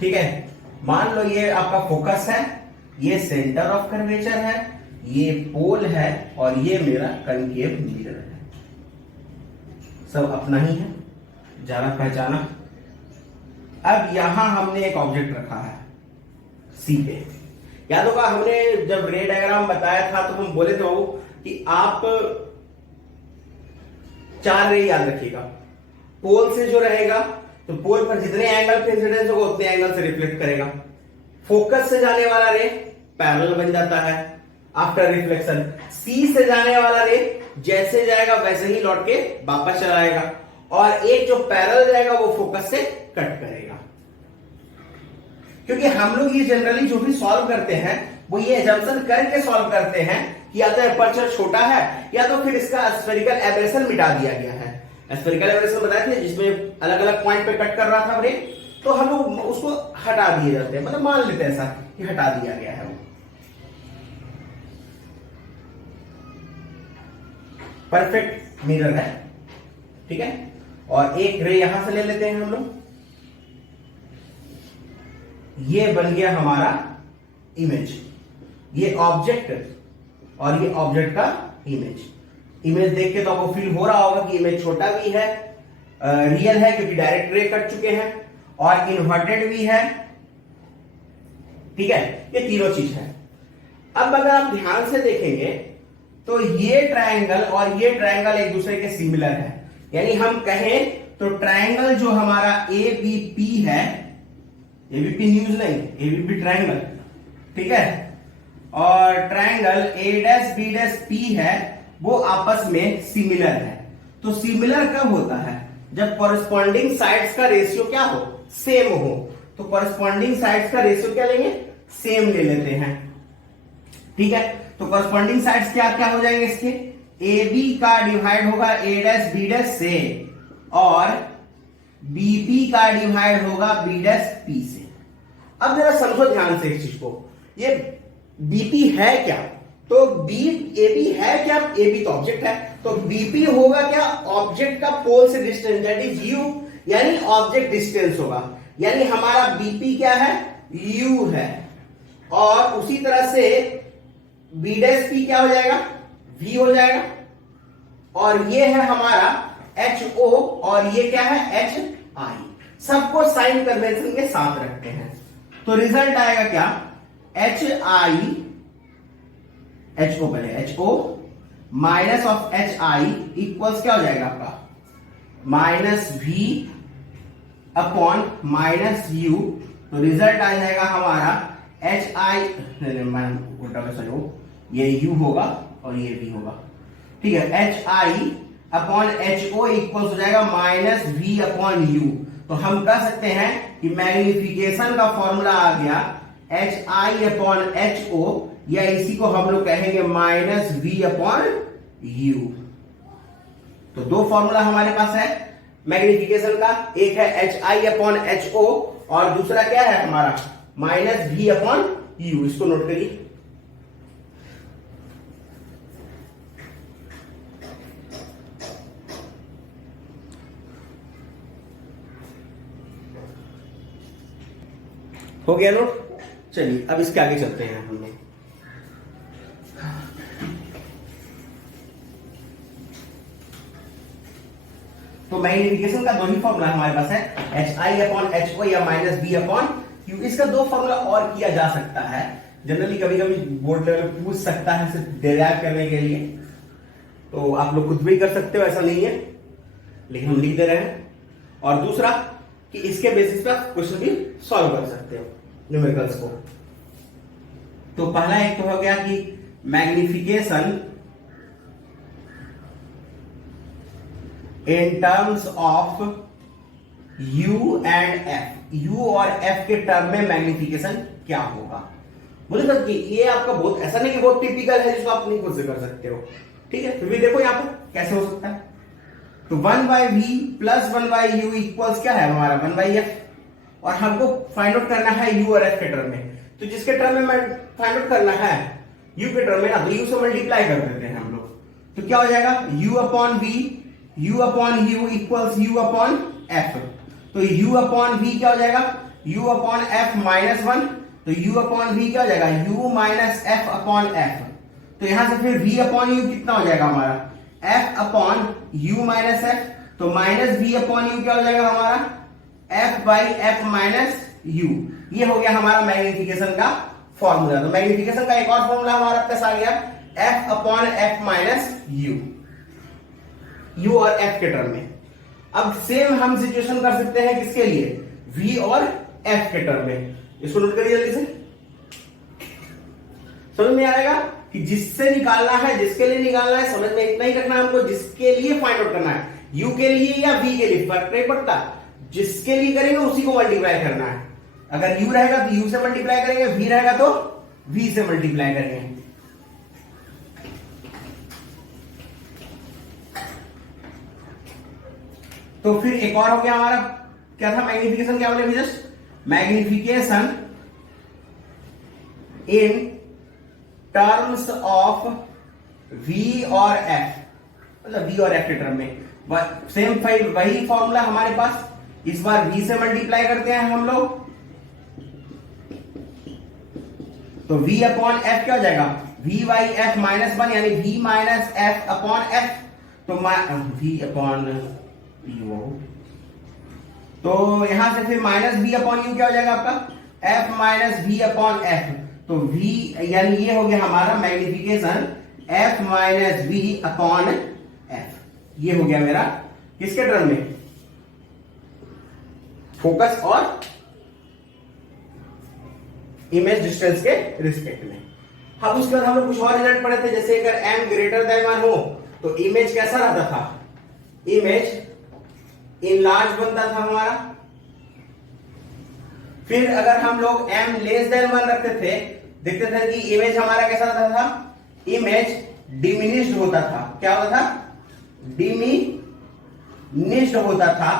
ठीक है, मान लो ये आपका फोकस है, ये सेंटर ऑफ कर्वेचर है, ये पोल है और ये मेरा कनकेव मिरर है। सब अपना ही है, जाना पहचाना। अब यहां हमने एक ऑब्जेक्ट रखा है सी पे। याद होगा हमने जब रे डायग्राम बताया था तो हम बोले थे वो कि आप 4 रे याद रखिएगा। पोल से जो रहेगा तो पोल पर जितने एंगल पे इंसिडेंस होगा उतने एंगल से रिफ्लेक्ट करेगा। फोकस से जाने वाला रे पैरेलल बन जाता है आफ्टर रिफ्लेक्शन। सी से जाने वाला रे जैसे जाएगा वैसे ही लौट के वापस चला आएगा, और एक जो पैरेलल जाएगा वो फोकस से कट करेगा। क्योंकि हम लोग ये जनरली जो भी सॉल्व करते हैं वो ये एजम्पशन करके सॉल्व करते हैं कि या तो एपर्चर छोटा है या तो फिर इसका स्फेरिकल एब्रेशन मिटा दिया गया है। स्फेरिकल एब्रेशन बताए थे जिसमें अलग अलग पॉइंट पे कट कर रहा था रे, तो हम लोग उसको हटा दिए जाते हैं, मतलब मान लेते हैं ऐसा कि हटा दिया गया है वो। परफेक्ट मिरर है, ठीक है। और एक रे यहां से ले लेते हैं हम लोग, ये बन गया हमारा इमेज, ये ऑब्जेक्ट और ये ऑब्जेक्ट का इमेज। इमेज देख के तो आपको फील हो रहा होगा कि इमेज छोटा भी है, रियल है क्योंकि डायरेक्ट रे कट चुके हैं, और इन्वर्टेड भी है, ठीक है। ये तीनों चीज है। अब अगर आप ध्यान से देखेंगे तो ये ट्रायंगल और ये ट्रायंगल एक दूसरे के सिमिलर है। यानी हम कहें तो ट्रायंगल जो हमारा एबीपी है, एबीपी न्यूज नहीं, एबीपी ट्रायंगल, ठीक है, और ट्रायंगल A', B', P है, वो आपस में सिमिलर है। तो सिमिलर कब होता है? जब कॉरेस्पॉन्डिंग साइड्स का रेशियो क्या हो? सेम हो। तो कॉरेस्पॉन्डिंग साइड्स का रेशियो क्या लेंगे? सेम ले लेते हैं, ठीक है। तो कॉरेस्पॉन्डिंग साइड्स क्या क्या हो जाएंगे इसके? AB का डिवाइड होगा A', B' से, और BP का डिवाइड होगा B', P से। अब जरा समझो ध्यान से इस चीज को, ये BP है क्या? तो AB है क्या? AB तो ऑब्जेक्ट है, तो BP होगा क्या? ऑब्जेक्ट का पोल से डिस्टेंस, दैट इज U, यानी ऑब्जेक्ट डिस्टेंस होगा। यानी हमारा BP क्या है? U है। और उसी तरह से B', क्या हो जाएगा? V हो जाएगा। और ये है हमारा HO, और ये क्या है? HI। सबको साइन कन्वेंशन के साथ रखते हैं, तो रिजल्ट आएगा क्या? HO पहले HO minus of HI equals क्या हो जाएगा आपका? -V upon -U। तो रिजल्ट आ जाएगा हमारा HI, उल्टा कैसा हो, ये U होगा और ये V होगा, ठीक है। HI अपॉन HO इक्वल्स हो जाएगा -V अपॉन U। तो हम कह सकते हैं कि मैग्निफिकेशन का फॉर्मूला आ गया HI अपॉन HO, या इसी को हम लोग कहेंगे -V अपॉन U। तो दो फॉर्मूला हमारे पास है मैग्निफिकेशन का, एक है HI अपॉन HO और दूसरा क्या है हमारा? -V upon U। इसको नोट करिए। हो गया नोट। चलिए अब इसके आगे चलते हैं हम लोग। तो मैग्निफिकेशन का दो ही फॉर्मूला हमारे पास है, H I upon H O या माइनस बी अपॉन क्यू। इसका दो फॉर्मूला और किया जा सकता है, जनरली कभी कभी बोर्ड लेवल पूछ सकता है सिर्फ डेराइव करने के लिए, तो आप लोग खुद भी कर सकते हो, ऐसा नहीं है, लेकिन हम लिख दे रहे हैं। और दूसरा कि इसके बेसिस पे आप क्वेश्चन भी सॉल्व कर सकते हो न्यूमेरिकल्स को। तो पहला एक तो हो गया कि magnification in terms of u and f, u और f के टर्म में मैग्निफिकेशन क्या होगा। बोले सर कि ये आपका बहुत ऐसा नहीं कि बहुत टिपिकल है जिसको आप नहीं खुद से कर सकते हो, ठीक है, फिर भी देखो यहां पर कैसे हो सकता है। तो 1/v प्लस 1/u इक्वल्स क्या है हमारा 1/f, और हमको फाइंड आउट करना है u और f के टर्म में। तो जिसके टर्म में फाइंड आउट करना है u के टर्म में ना, तो u से मल्टीप्लाई कर देते हैं हम लोग। तो क्या हो जाएगा u upon v, u upon u equals u upon f। तो u अपॉन v क्या हो जाएगा u अपॉन f माइनस 1, तो u अपॉन v क्या हो जाएगा u minus f upon f। तो यहां से फिर v अपॉन u कितना हो जाएगा हमारा f upon u minus f, तो माइनस v अपॉन u क्या हो जाएगा हमारा f by f minus u। ये हो गया हमारा मैग्निफिकेशन का फॉर्मूला। तो मैग्निफिकेशन का एक और फॉर्मूला हमारा पास आ गया f upon f minus u और f के टर्म में। अब सेम हम सिचुएशन कर सकते हैं किसके लिए v और f के टर्म में। इसको नोट करिए जल्दी से, समझ में आएगा कि जिससे निकालना है, जिसके लिए निकालना है, समझ में इतना ही रखना है हमको, जिसके लिए फाइंड आउट करना है, u के लिए या v के लिए फर्क नहीं पड़ता, जिसके लिए करेंगे उसी को मल्टीप्लाई करना है। अगर u रहेगा तो u से मल्टीप्लाई करेंगे, v रहेगा तो v से मल्टीप्लाई करेंगे। तो फिर एक और हो गया हमारा, क्या था मैग्निफिकेशन, क्या बोले just magnification in terms of v और f, मतलब v और f के टर्म में सेम वही फॉर्मूला हमारे पास, इस बार v से मल्टीप्लाई करते हैं हम लोग। तो v अपॉन f क्या हो जाएगा v बाई f माइनस 1, यानी v minus f upon f। तो v अपॉन u, तो यहां से फिर माइनस v अपॉन u क्या हो जाएगा आपका f minus v upon f। तो v यानी ये हो गया हमारा magnification f minus v upon f। ये हो गया मेरा किसके टर्म में, फोकस और इमेज डिस्टेंस के रिस्पेक्ट में। अब उसके बाद हम लोग कुछ और रिजल्ट पढ़े थे, जैसे अगर m ग्रेटर देन 1 हो तो इमेज कैसा रहता था, इमेज इनलार्ज बनता था हमारा। फिर अगर हम लोग m लेस देन 1 रखते थे, देखते थे कि इमेज हमारा कैसा रहता था, इमेज डिमिनिश्ड होता था। क्या होता था, डिमिनिश्ड होता था।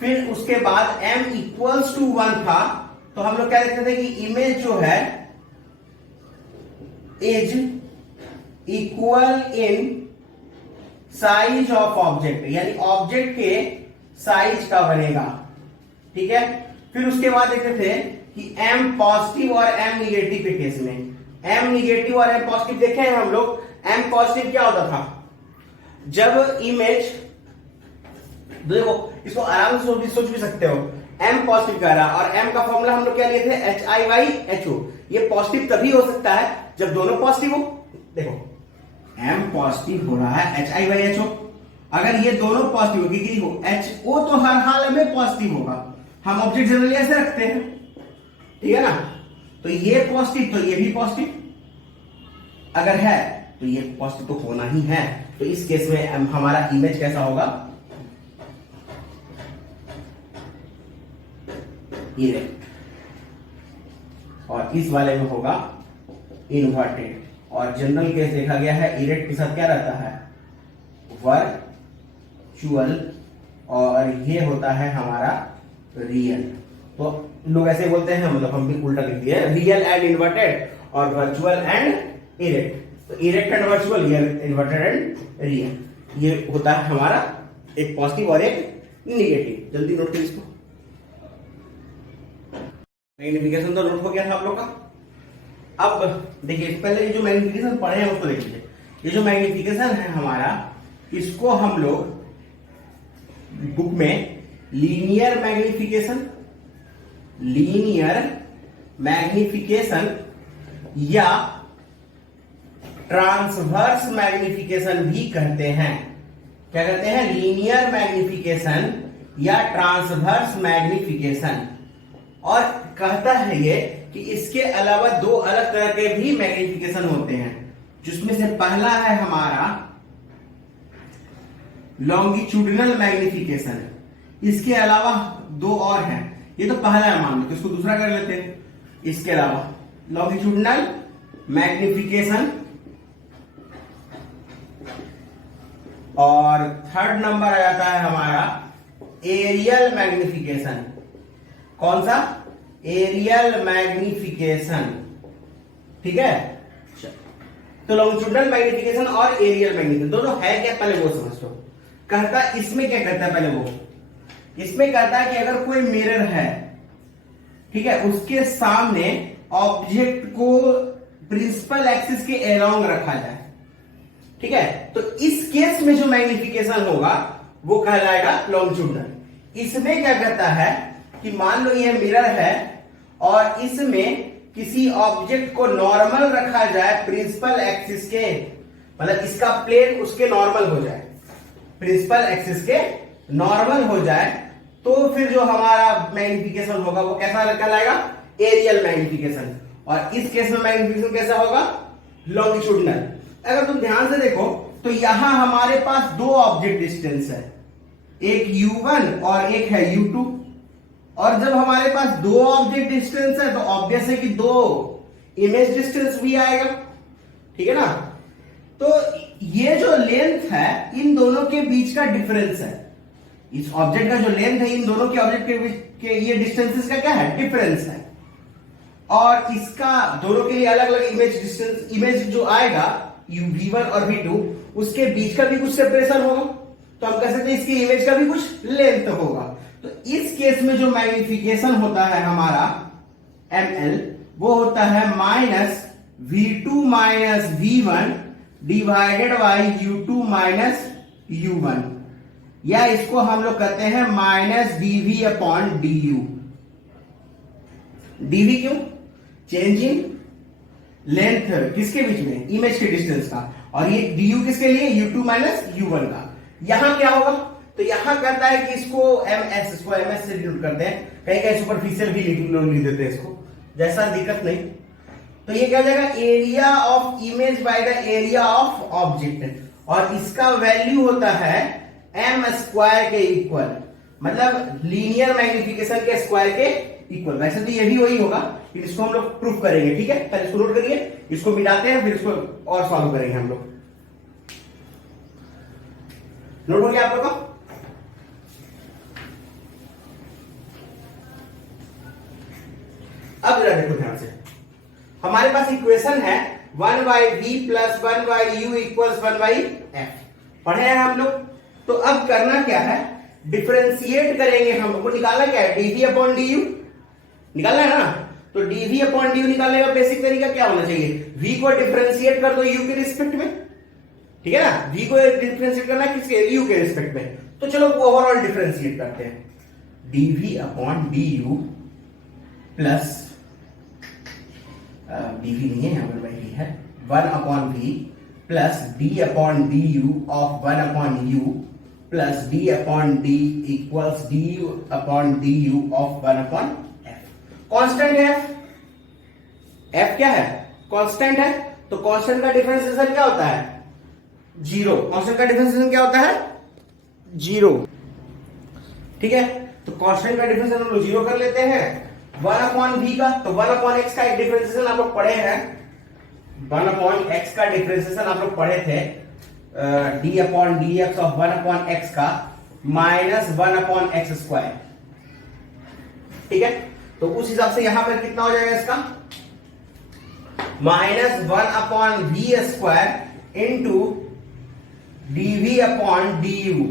फिर उसके बाद m इक्वल्स टू 1 था, तो हम लोग क्या देखते थे कि इमेज जो है is equal in size of object, यानी ऑब्जेक्ट के साइज का बनेगा, ठीक है। फिर उसके बाद देखते थे कि m पॉजिटिव और m निगेटिव के केस में, m निगेटिव और m पॉजिटिव देखे हैं हम लोग। m पॉजिटिव क्या होता था, जब इमेज, देखो इसको आराम से सोच भी सकते हो, m पॉजिटिव कह रहा, और m का फॉर्मूला हम लोग क्या लिए थे HI/HO। ये पॉजिटिव तभी हो सकता है जब दोनों पॉजिटिव हो। देखो m पॉजिटिव हो रहा है HI/HO, अगर ये दोनों पॉजिटिव हो, क्योंकि देखो HO तो हर हाल में पॉजिटिव होगा, हम ऑब्जेक्ट जनरली ऐसे रखते हैं, ठीक है ना। तो ये पॉजिटिव तो ये भी पॉजिटिव अगर है तो ये पॉजिटिव तो होना ही है। तो इस केस में हमारा इमेज कैसा होगा, इरेक्ट, और इस वाले में होगा इन्वर्टेड। और जनरल केस देखा गया है इरेक्ट के साथ क्या रहता है, वर्चुअल, और ये होता है हमारा रियल। तो लोग ऐसे बोलते हैं, मतलब हम भी उल्टा लिख दिए, रियल एंड इन्वर्टेड और वर्चुअल एंड इरेक्ट। तो erect and virtual, inverted and real, ये होता है हमारा एक पॉजिटिव और एक निगेटिव। जल्दी नोट करिए इसको। मैग्निफिकेशन तो नोट हो गया था आप लोग का। अब देखिए पहले ये जो मैग्निफिकेशन पढ़े हैं उसको देख लीजिए। ये जो मैग्निफिकेशन है हमारा, इसको हम लोग बुक में लीनियर मैग्निफिकेशन या ट्रांसवर्स मैग्निफिकेशन भी कहते हैं। क्या कहते हैं? लीनियर मैग्निफिकेशन या ट्रांसवर्स मैग्निफिकेशन। और कहता है ये कि इसके अलावा दो अलग तरह के भी मैग्निफिकेशन होते हैं, जिसमें से पहला है हमारा लॉन्गिट्यूडिनल मैग्निफिकेशन। इसके अलावा दो और हैं, ये तो पहला है मान लो, तो इसको दूसरा कर लेते हैं। इसके अलावा लॉन्गिट्यूडिनल मैग्निफिकेशन और थर्ड नंबर आ जाता है हमारा एरियल मैग्निफिकेशन। कौन सा? Areal magnification. ठीक है, तो लॉन्गिट्यूडिनल मैग्निफिकेशन और एरियल मैग्निफिकेशन दोनों है क्या, पहले वो समझ लो। कहता इसमें क्या कहता है, पहले वो इसमें कहता है कि अगर कोई मिरर है, ठीक है, उसके सामने ऑब्जेक्ट को प्रिंसिपल एक्सिस के अलोंग रखा जाए, ठीक है, तो इस केस में जो मैग्निफिकेशन होगा वो कहलाएगा लॉन्गिट्यूडिनल। इसमें क्या कहता है कि मान लो ये मिरर है और इसमें किसी ऑब्जेक्ट को नॉर्मल रखा जाए प्रिंसिपल एक्सिस के, मतलब इसका प्लेन उसके नॉर्मल हो जाए, प्रिंसिपल एक्सिस के नॉर्मल हो जाए, तो फिर जो हमारा मैग्निफिकेशन होगा वो कैसा कहलाएगा? Areal magnification. और इस केस में मैग्निफिकेशन कैसा होगा? लॉन्गिट्यूडिनल। अगर तुम ध्यान से देखो तो यहां हमारे पास दो ऑब्जेक्ट डिस्टेंस है, एक u1 और एक है u2। और जब हमारे पास दो ऑब्जेक्ट डिस्टेंस है तो ऑब्वियस है कि दो इमेज डिस्टेंस भी आएगा, ठीक है ना। तो ये जो लेंथ है इन दोनों के बीच का डिफरेंस है, इस ऑब्जेक्ट का जो लेंथ है इन दोनों के ऑब्जेक्ट के बीच के ये डिस्टेंसेस का क्या है? डिफरेंस है। और इसका दोनों के लिए अलग अलग इमेज डिस्टेंस, इमेज जो आएगा v1 और v2 उसके बीच का भी कुछ सेपरेशन होगा, तो हम कह सकते हैं इसकी इमेज का भी कुछ लेंथ होगा। तो इस केस में जो मैग्निफिकेशन होता है हमारा ml, वो होता है minus v2 minus v1 divided by u2 minus u1, या इसको हम लोग कहते हैं minus dv upon du। dv क्यों? चेंज इन लेंथ किसके बीच में? इमेज के डिस्टेंस का। और ये du किसके लिए? u2 माइनस u1 का। यहां क्या होगा? तो यहां कहता है कि इसको ms से डिनोट करते हैं, कहीं कहीं सुपरफिशियल भी लिख देते हैं इसको, जैसा दिक्कत नहीं। तो ये क्या हो जाएगा? Area of image by the area of object, और इसका वैल्यू होता है m स्क्वायर के इक्वल, मतलब लीनियर मैग्निफिकेशन के स्क्वायर के इक्वल। वैसे तो ये भी वही होगा, लेकिन इसको हम लोग प्रूफ करेंगे, ठीक है। पहले इसको नोट करिए, इसको मिटाते हैं, फिर इसको और सॉल्व करेंगे हम लोग। नोट हो गया आप लोग का? अब जरा देखो ध्यान से, हमारे पास इक्वेशन है 1/v plus 1/u equals 1/f। पढ़े हैं हम लोग। तो अब करना क्या है? डिफरेंशिएट करेंगे हम लोग को। निकालना क्या है? dv अपॉन du निकालना है ना। तो dv अपॉन du निकालने का बेसिक तरीका क्या होना चाहिए? v को डिफरेंशिएट कर दो u के रिस्पेक्ट में, ठीक है ना। v को डिफरेंशिएट करना है किसके? u के रिस्पेक्ट में। तो चलो ओवरऑल डिफरेंशिएट करते हैं। dv upon du plus dv नहीं है यहां पर, वही है 1 upon v plus d upon du of 1 upon u plus d upon d equals du upon du of 1 upon f। Constant है f क्या है? कांस्टेंट है। तो कांस्टेंट का डिफरेंशिएशन क्या होता है? जीरो। कांस्टेंट का डिफरेंशिएशन क्या होता है? जीरो, ठीक है। तो कांस्टेंट का डिफरेंशिएशन हम लोग जीरो कर लेते हैं। 1 अपॉन v का, तो 1 अपॉन x का एक डिफरेंशिएशन आप लोग पढ़े हैं, 1 अपॉन x का डिफरेंशिएशन आप लोग पढ़े थे, d upon dx of 1 upon x का माइनस 1 अपॉन x स्क्वायर, ठीक है। तो उस हिसाब से यहां पर कितना हो जाएगा इसका? Minus 1 upon v square into dv upon du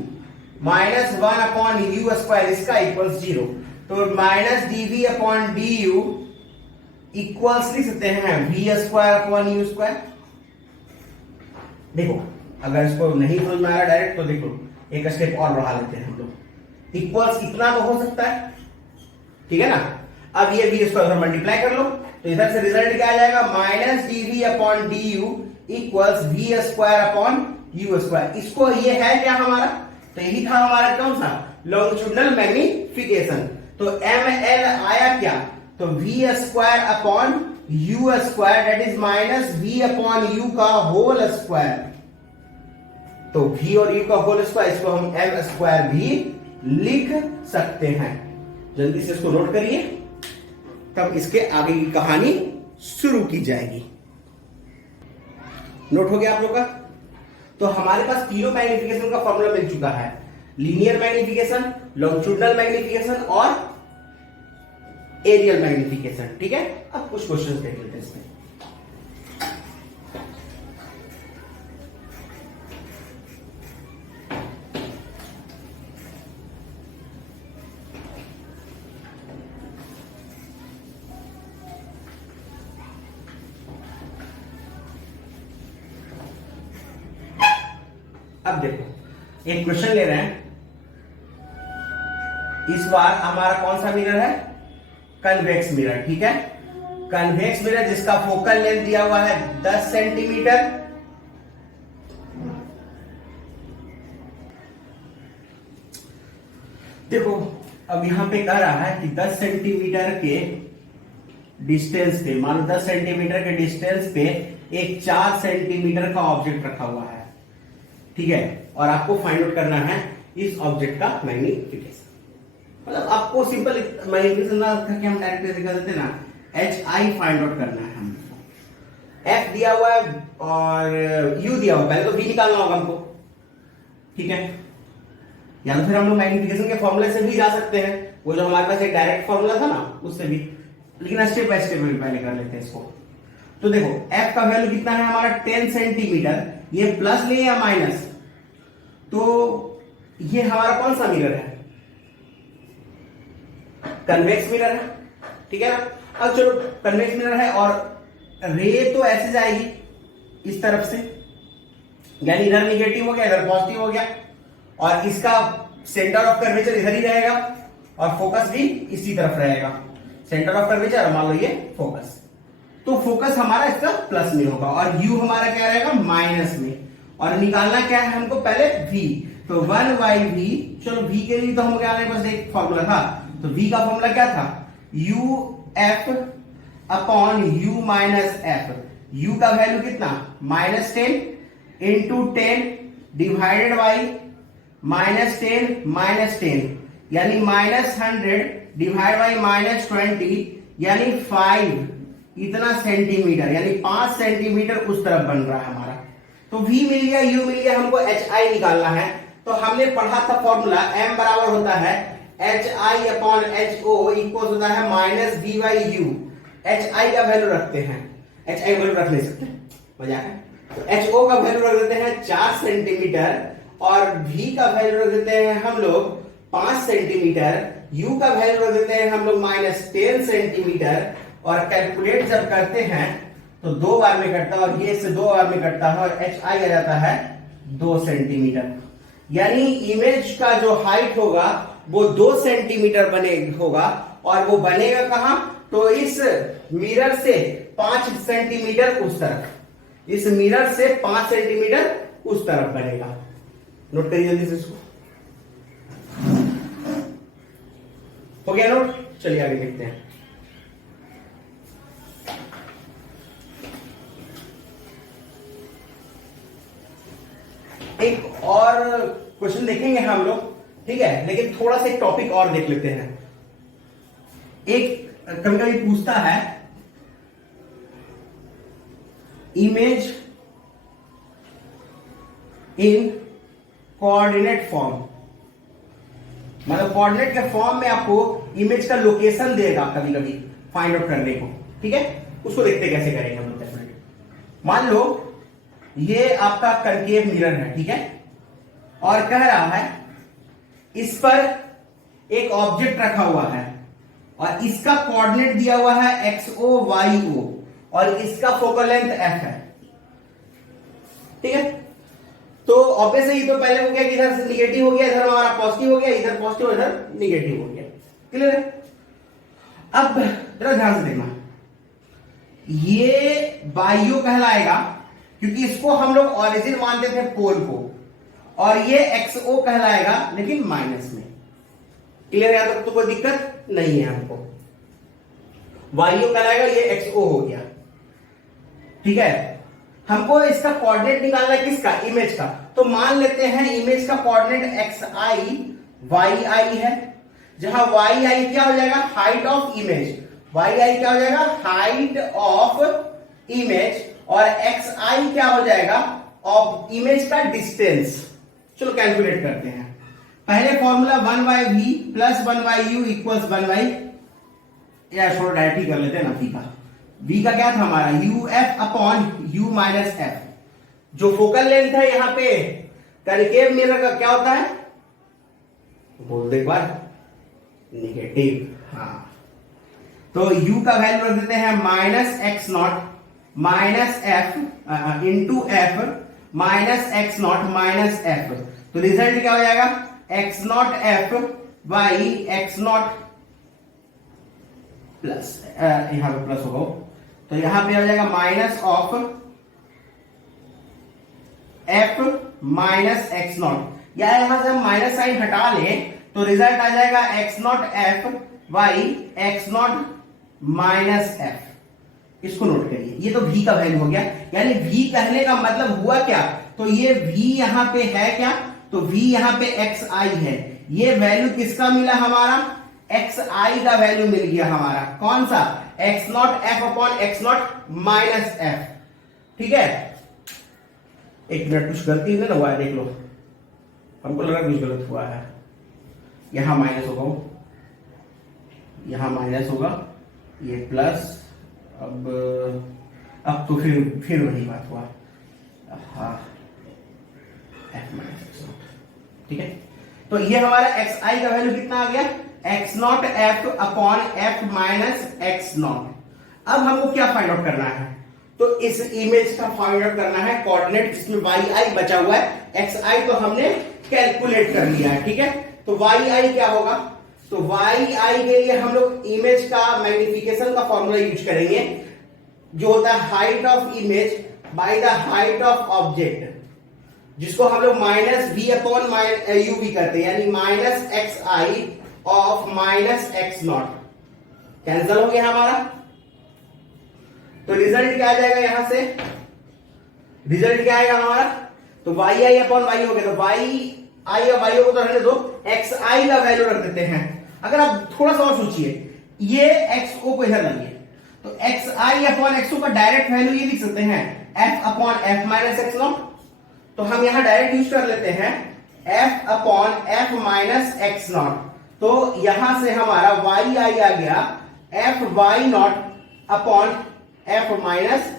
minus 1 upon u square, इसका इक्वल्स 0। तो minus dv upon du equals लिख सकते हैं v square upon u square. देखो अगर इसको नहीं समझ में आ रहा डायरेक्ट तो देखो एक स्टेप और बढ़ा लेते हैं हम लोग। इक्वल्स इतना तो हो सकता है, ठीक है ना। अब ये v स्क्वायर मल्टीप्लाई कर लो तो इधर से रिजल्ट क्या आ जाएगा, minus dv upon du equals v square upon u square. इसको ये है क्या हमारा, तो यही था हमारा कौन सा, लॉन्गिट्यूडिनल मैग्निफिकेशन। तो ml आया क्या, तो v square upon u square that is minus v upon u का होल स्क्वायर। तो v और u का होल स्क्वायर, इसको हम m स्क्वायर भी लिख सकते हैं। जल्दी से इसको नोट करिए, तब इसके आगे की कहानी शुरू की जाएगी। नोट हो गया आप लोग का। तो हमारे पास तीनों मैग्निफिकेशन का फॉर्मूला मिल चुका है, लीनियर मैग्निफिकेशन, लॉन्गिट्यूडिनल मैग्निफिकेशन और एरियल मैग्निफिकेशन, ठीक है। अब कुछ क्वेश्चंस देख लेते हैं इसमें। अब देखो एक क्वेश्चन ले रहे हैं, इस बार हमारा कौन सा मिरर है, कन्वेक्स मिरर, ठीक है। कन्वेक्स मिरर जिसका फोकल लेंथ दिया हुआ है 10 सेंटीमीटर। देखो अब यहां पे कह रहा है कि 10 सेंटीमीटर के डिस्टेंस पे, मान लो 10 सेंटीमीटर के डिस्टेंस पे एक 4 सेंटीमीटर का ऑब्जेक्ट रखा हुआ है, ठीक है। और आपको फाइंड आउट करना है इस ऑब्जेक्ट का मैग्निफिकेशन। मतलब आपको सिंपल मैग्निफिकेशन ना करके हम डायरेक्ट दिखा देते ना, HI फाइंड आउट करना है हमको। F दिया हुआ है और U दिया हुआ, पहले तो V निकालना होगा हमको, ठीक है। या तो फिर हम लोग मैग्निफिकेशन के फॉर्मूले से भी जा सकते हैं, वो जो हमारे पास एक डायरेक्ट फॉर्मूला था ना उससे भी, लेकिन स्टेप बाय स्टेप पहले कर लेते हैं इसको। तो देखो F का वैल्यू कितना है हमारा 10 सेंटीमीटर, ये प्लस ले या माइनस, तो ये हमारा कौन सा मिरर है, कन्वेक्स मिरर है, ठीक है ना। अब चलो कन्वेक्स मिरर है और रे तो ऐसे जाएगी इस तरफ से, यानी इधर निगेटिव हो गया इधर पॉजिटिव हो गया, और इसका सेंटर ऑफ कर्वेचर इधर ही रहेगा और फोकस भी इसी तरफ रहेगा। सेंटर ऑफ कर्वेचर मान लो ये फोकस, तो फोकस हमारा इसका प्लस में होगा और यू हमारा क्या रहेगा माइनस में। और निकालना क्या है हमको, पहले v, तो 1/v। चलो v के लिए तो हम क्या पास एक फॉर्मूला था, तो v का फॉर्मूला क्या था, uf upon u minus f। u का वैल्यू कितना, -10 इंटू 10 डिवाइडेड बाई -10 यानी -100 डिवाइड बाई -20 यानी 5 इतना सेंटीमीटर, यानी 5 सेंटीमीटर उस तरफ बन रहा है हमारा। तो v मिल गया, u मिल गया, हमको hi निकालना है। तो हमने पढ़ा था फॉर्मूला, m बराबर होता है hi अपॉन ho इक्वल होता है -v/u। hi का वैल्यू रखते हैं, hi वैल्यू रख नहीं सकते, मजाक है। तो ho का वैल्यू रख देते हैं 4 सेंटीमीटर और v का वैल्यू रख देते हैं हम लोग 5 सेंटीमीटर, u का वैल्यू रख देते हैं हम लोग -10 सेंटीमीटर। और कैलकुलेट जब करते हैं तो 2 बार में कटता है और ये से 2 बार में कटता है और hi आ जाता है 2 सेंटीमीटर। यानी इमेज का जो हाइट होगा वो 2 सेंटीमीटर बने होगा, और वो बनेगा कहां, तो इस मिरर से 5 सेंटीमीटर उस तरफ, इस मिरर से 5 सेंटीमीटर उस तरफ बनेगा। नोट करिए जल्दी से इसको, हो गया नोट। चलिए आगे देखते हैं। एक और क्वेश्चन देखेंगे हम लोग, ठीक है, लेकिन थोड़ा सा एक टॉपिक और देख लेते हैं। एक कभी कभी पूछता है इमेज इन कोऑर्डिनेट फॉर्म, मतलब कोऑर्डिनेट के फॉर्म में आपको इमेज का लोकेशन देगा कभी कभी फाइंड आउट करने को, ठीक है। उसको देखते कैसे करेंगे हम लोग। मान लो ये आपका कंकेव मिरर है, ठीक है, और कह रहा है इस पर एक ऑब्जेक्ट रखा हुआ है, और इसका कोऑर्डिनेट दिया हुआ है XO YO और इसका फोकल लेंथ F है। ठीक है, तो ऑब्वियस ही तो पहले हो गया कि इधर से निगेटिव हो गया, इधर हमारा पॉजिटिव हो गया, इधर पॉजिटिव इधर निगेटिव हो गया। क्लियर है? अब जरा ध्यान से देखना, ये बायो कहलाएगा क्योंकि इसको हम लोग ऑरिजिन मानते थे पोल को, और ये XO कहलाएगा लेकिन माइनस में। क्लियर है? तो कोई दिक्कत नहीं है हमको। वायु कहलाएगा, ये XO हो गया। ठीक है, हमको इसका कोऑर्डिनेट निकालना है, किसका? इमेज का। तो मान लेते हैं इमेज का कोऑर्डिनेट XI YI है, जहां YI क्या हो जाएगा? Height of image. YI क्या हो जाएगा? Height of image. और XI क्या हो जाएगा? ऑफ इमेज का डिस्टेंस। चलो कैलकुलेट करते हैं। पहले formula 1/v plus 1/u equals 1/, या छोड़ो डायरेक्ट ही कर लेते हैं ना। v का क्या था हमारा? uf upon u minus f। जो फोकल लेंथ है यहां पे कनकेव मिरर का क्या होता है? बोल दो एक बार। निगेटिव। हाँ, तो u का वैल्यू रख देते हैं minus x not minus f into F minus x not minus F. तो रिजल्ट क्या हो जाएगा? X not F by x not plus, यहां पे प्लस होगा तो यहां पे हो जाएगा minus of F minus x not. या यहां से हम माइनस साइन हटा लें तो रिजल्ट आ जाएगा x not F by x not minus F. इसको नोट करिए, ये तो v का वैल्यू हो गया। यानी v कहने का मतलब हुआ क्या? तो ये v यहां पे है क्या? तो v यहां पे xi है। ये वैल्यू किसका मिला? हमारा xi का वैल्यू मिल गया हमारा। कौन सा? x not f upon x not minus f। ठीक है, एक मिनट, कुछ गलती नहीं ना हुआ है, देख लो। हमको लगा कुछ गलत हुआ है। यहां माइनस होगा, यहां माइनस होगा, ये प्लस। अब तो फिर वही बात हुआ। हाँ, f माइनस एक्स नॉट। ठीक है, तो ये हमारा xi का वैल्यू कितना आ गया? x not f upon f minus x not. अब हमको क्या फाइंड आउट करना है? तो इस इमेज का फाइंड आउट करना है कोऑर्डिनेट, जिसमें yi बचा हुआ है। xi तो हमने कैलकुलेट कर लिया है। ठीक है, तो yi क्या होगा? तो yi के लिए हम लोग इमेज का मैग्निफिकेशन का फॉर्मूला यूज करेंगे, जो होता है height of image by the height of object, जिसको हम लोग माइनस v अपॉन u भी करते हैं, यानी minus xi of minus x not. Cancel हो गया हमारा। तो रिजल्ट क्या आ जाएगा? यहां से रिजल्ट क्या आएगा हमारा? तो yi अपॉन y हो गया। तो yi और y को तो रहने दो, xi का वैल्यू रख देते हैं। अगर आप थोड़ा सा और सोचिए, ये xo को इधर लाइए, तो xi अपॉन xo का डायरेक्ट वैल्यू ये लिख सकते हैं f upon f minus x not. तो हम यहां डायरेक्ट यूज कर लेते हैं f upon f minus x not. तो यहां से हमारा yi आ गया f y not upon f minus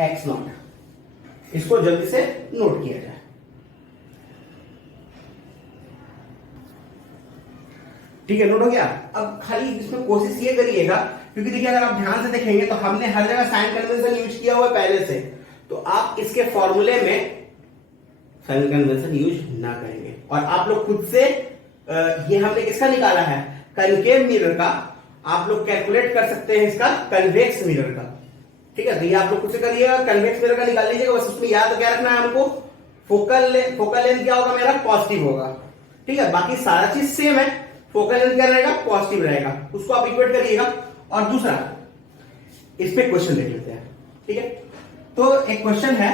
x not. इसको जल्दी से नोट किया जाए। ठीक है, नोट हो गया। अब खाली इसमें कोशिश ये करिएगा, क्योंकि देखिए अगर आप ध्यान से देखेंगे तो हमने हर जगह साइन कन्वेंशन यूज किया हुआ है पहले से, तो आप इसके फॉर्मूले में साइन कन्वेंशन यूज ना करेंगे। और आप लोग खुद से ये हमने किसका निकाला है? कनकेव मिरर का। आप लोग कैलकुलेट कर सकते हैं इसका कन्वेक्स मिरर का। ठीक है, तो ये आप लोग खुद से करिएगा, कन्वेक्स मिरर का निकाल लीजिएगा। बस उसमें याद क्या रखना है हमको? फोकल लेंथ क्या होगा मेरा? पॉजिटिव होगा। ठीक है, बाकी सारा चीज सेम है। फोकल लेंथ क्या रहेगा? पॉजिटिव रहेगा। उसको आप इक्वेट करिएगा। और दूसरा, इस पे क्वेश्चन देख लेते हैं। ठीक है, तो एक क्वेश्चन है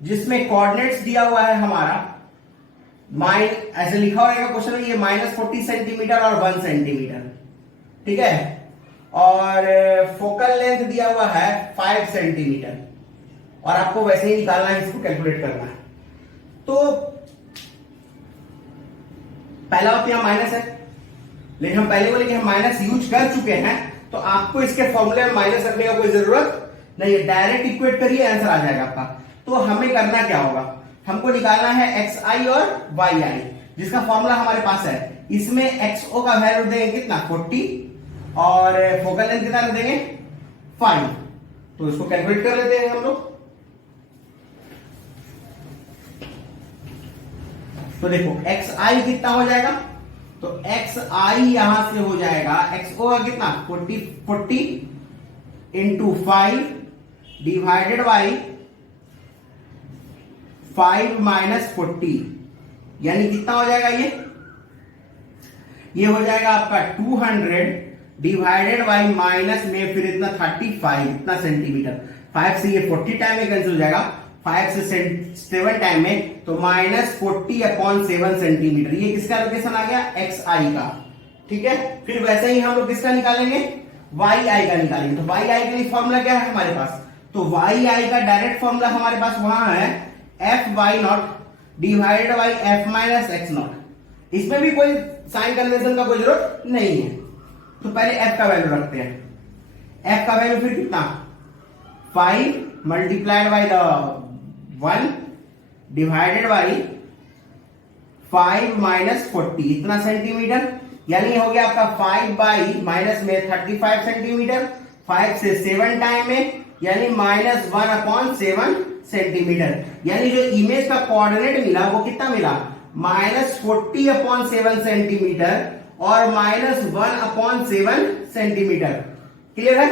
जिसमें कोऑर्डिनेट्स दिया हुआ है हमारा ऐसे लिखा हुआ रहेगा क्वेश्चन में, ये -40 सेंटीमीटर और 1 सेंटीमीटर। ठीक है, और फोकल लेंथ दिया हुआ है 5 सेंटीमीटर, और आपको वैसे ही निकालना है, इसको कैलकुलेट करना है। तो पहला बात यहां माइनस है, लेकिन हम पहले बोले कि हम माइनस यूज कर चुके हैं, तो आपको इसके फॉर्मूले में माइनस रखने का कोई जरूरत नहीं है। डायरेक्ट इक्वेट करिए, आंसर आ जाएगा आपका। तो हमें करना क्या होगा? हमको निकालना है xi और yi, जिसका फॉर्मूला हमारे पास है। इसमें xo का वैल्यू देंगे कितना? 40, और फोकल लेंथ कितना देंगे 5। तो इसको कैलकुलेट कर लेते हैं हम लोग। तो देखो xi कितना हो जाएगा, तो xi यहां से हो जाएगा xo का कितना 40 इंटू 5 डिवाइडेड बाई 5 माइनस 40, यानी कितना हो जाएगा ये हो जाएगा आपका 200 डिवाइडेड बाई माइनस में फिर इतना 35 इतना सेंटीमीटर। 5 से ये 40 टाइम में कैंसिल हो जाएगा, 5 से 7 टाइम में, तो माइनस 40/7 सेंटीमीटर। ये किसका लोकेशन आ गया xi का। ठीक है, फिर वैसे ही हम लोग किसका निकालेंगे yi का निकालेंगे। तो yi के लिए फॉर्मूला क्या है हमारे पास, तो yi का डायरेक्ट फॉर्मूला हमारे पास वहां है f/0 divided by f minus x0। इसमें भी कोई साइन कन्वेंशन का कोई जरूरत नहीं है। तो पहले f का वैल्यू रखते हैं। f का वैल्यू फिर कितना 5 multiplied by the 1 divided by 5 minus 40 इतना सेंटीमीटर, यानी हो गया आपका 5 बाई माइनस में 35 सेंटीमीटर, 5 से 7 टाइम में, यानी माइनस 1/7 सेंटीमीटर। यानी जो इमेज का कोऑर्डिनेट मिला वो कितना मिला माइनस 40/7 सेंटीमीटर और माइनस 1/7 सेंटीमीटर। क्लियर है,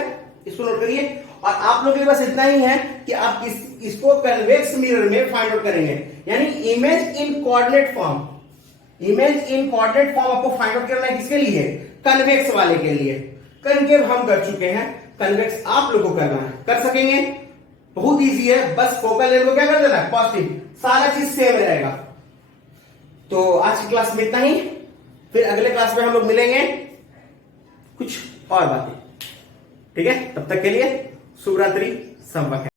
इसको नोट करिए। और आप लोग के बस इतना ही है कि आप इसको कन्वेक्स मिरर में फाइंड आउट करेंगे, यानी image in coordinate form. Image in coordinate form आपको फाइंड आउट करना है किसके लिए, कन्वेक्स वाले के लिए। कनकेव हम कर चुके हैं, कन्वेक्स आप लोग को करना है, कर सकेंगे, बहुत इजी है। बस फोकल लेंथ को क्या कर देना है पॉजिटिव, सारा चीज सेम रहेगा। तो आज की क्लास में इतना ही, फिर अगले क्लास में हम लोग मिलेंगे कुछ और बातें। ठीक है, तब तक के लिए शुभ रात्रि, संपक है।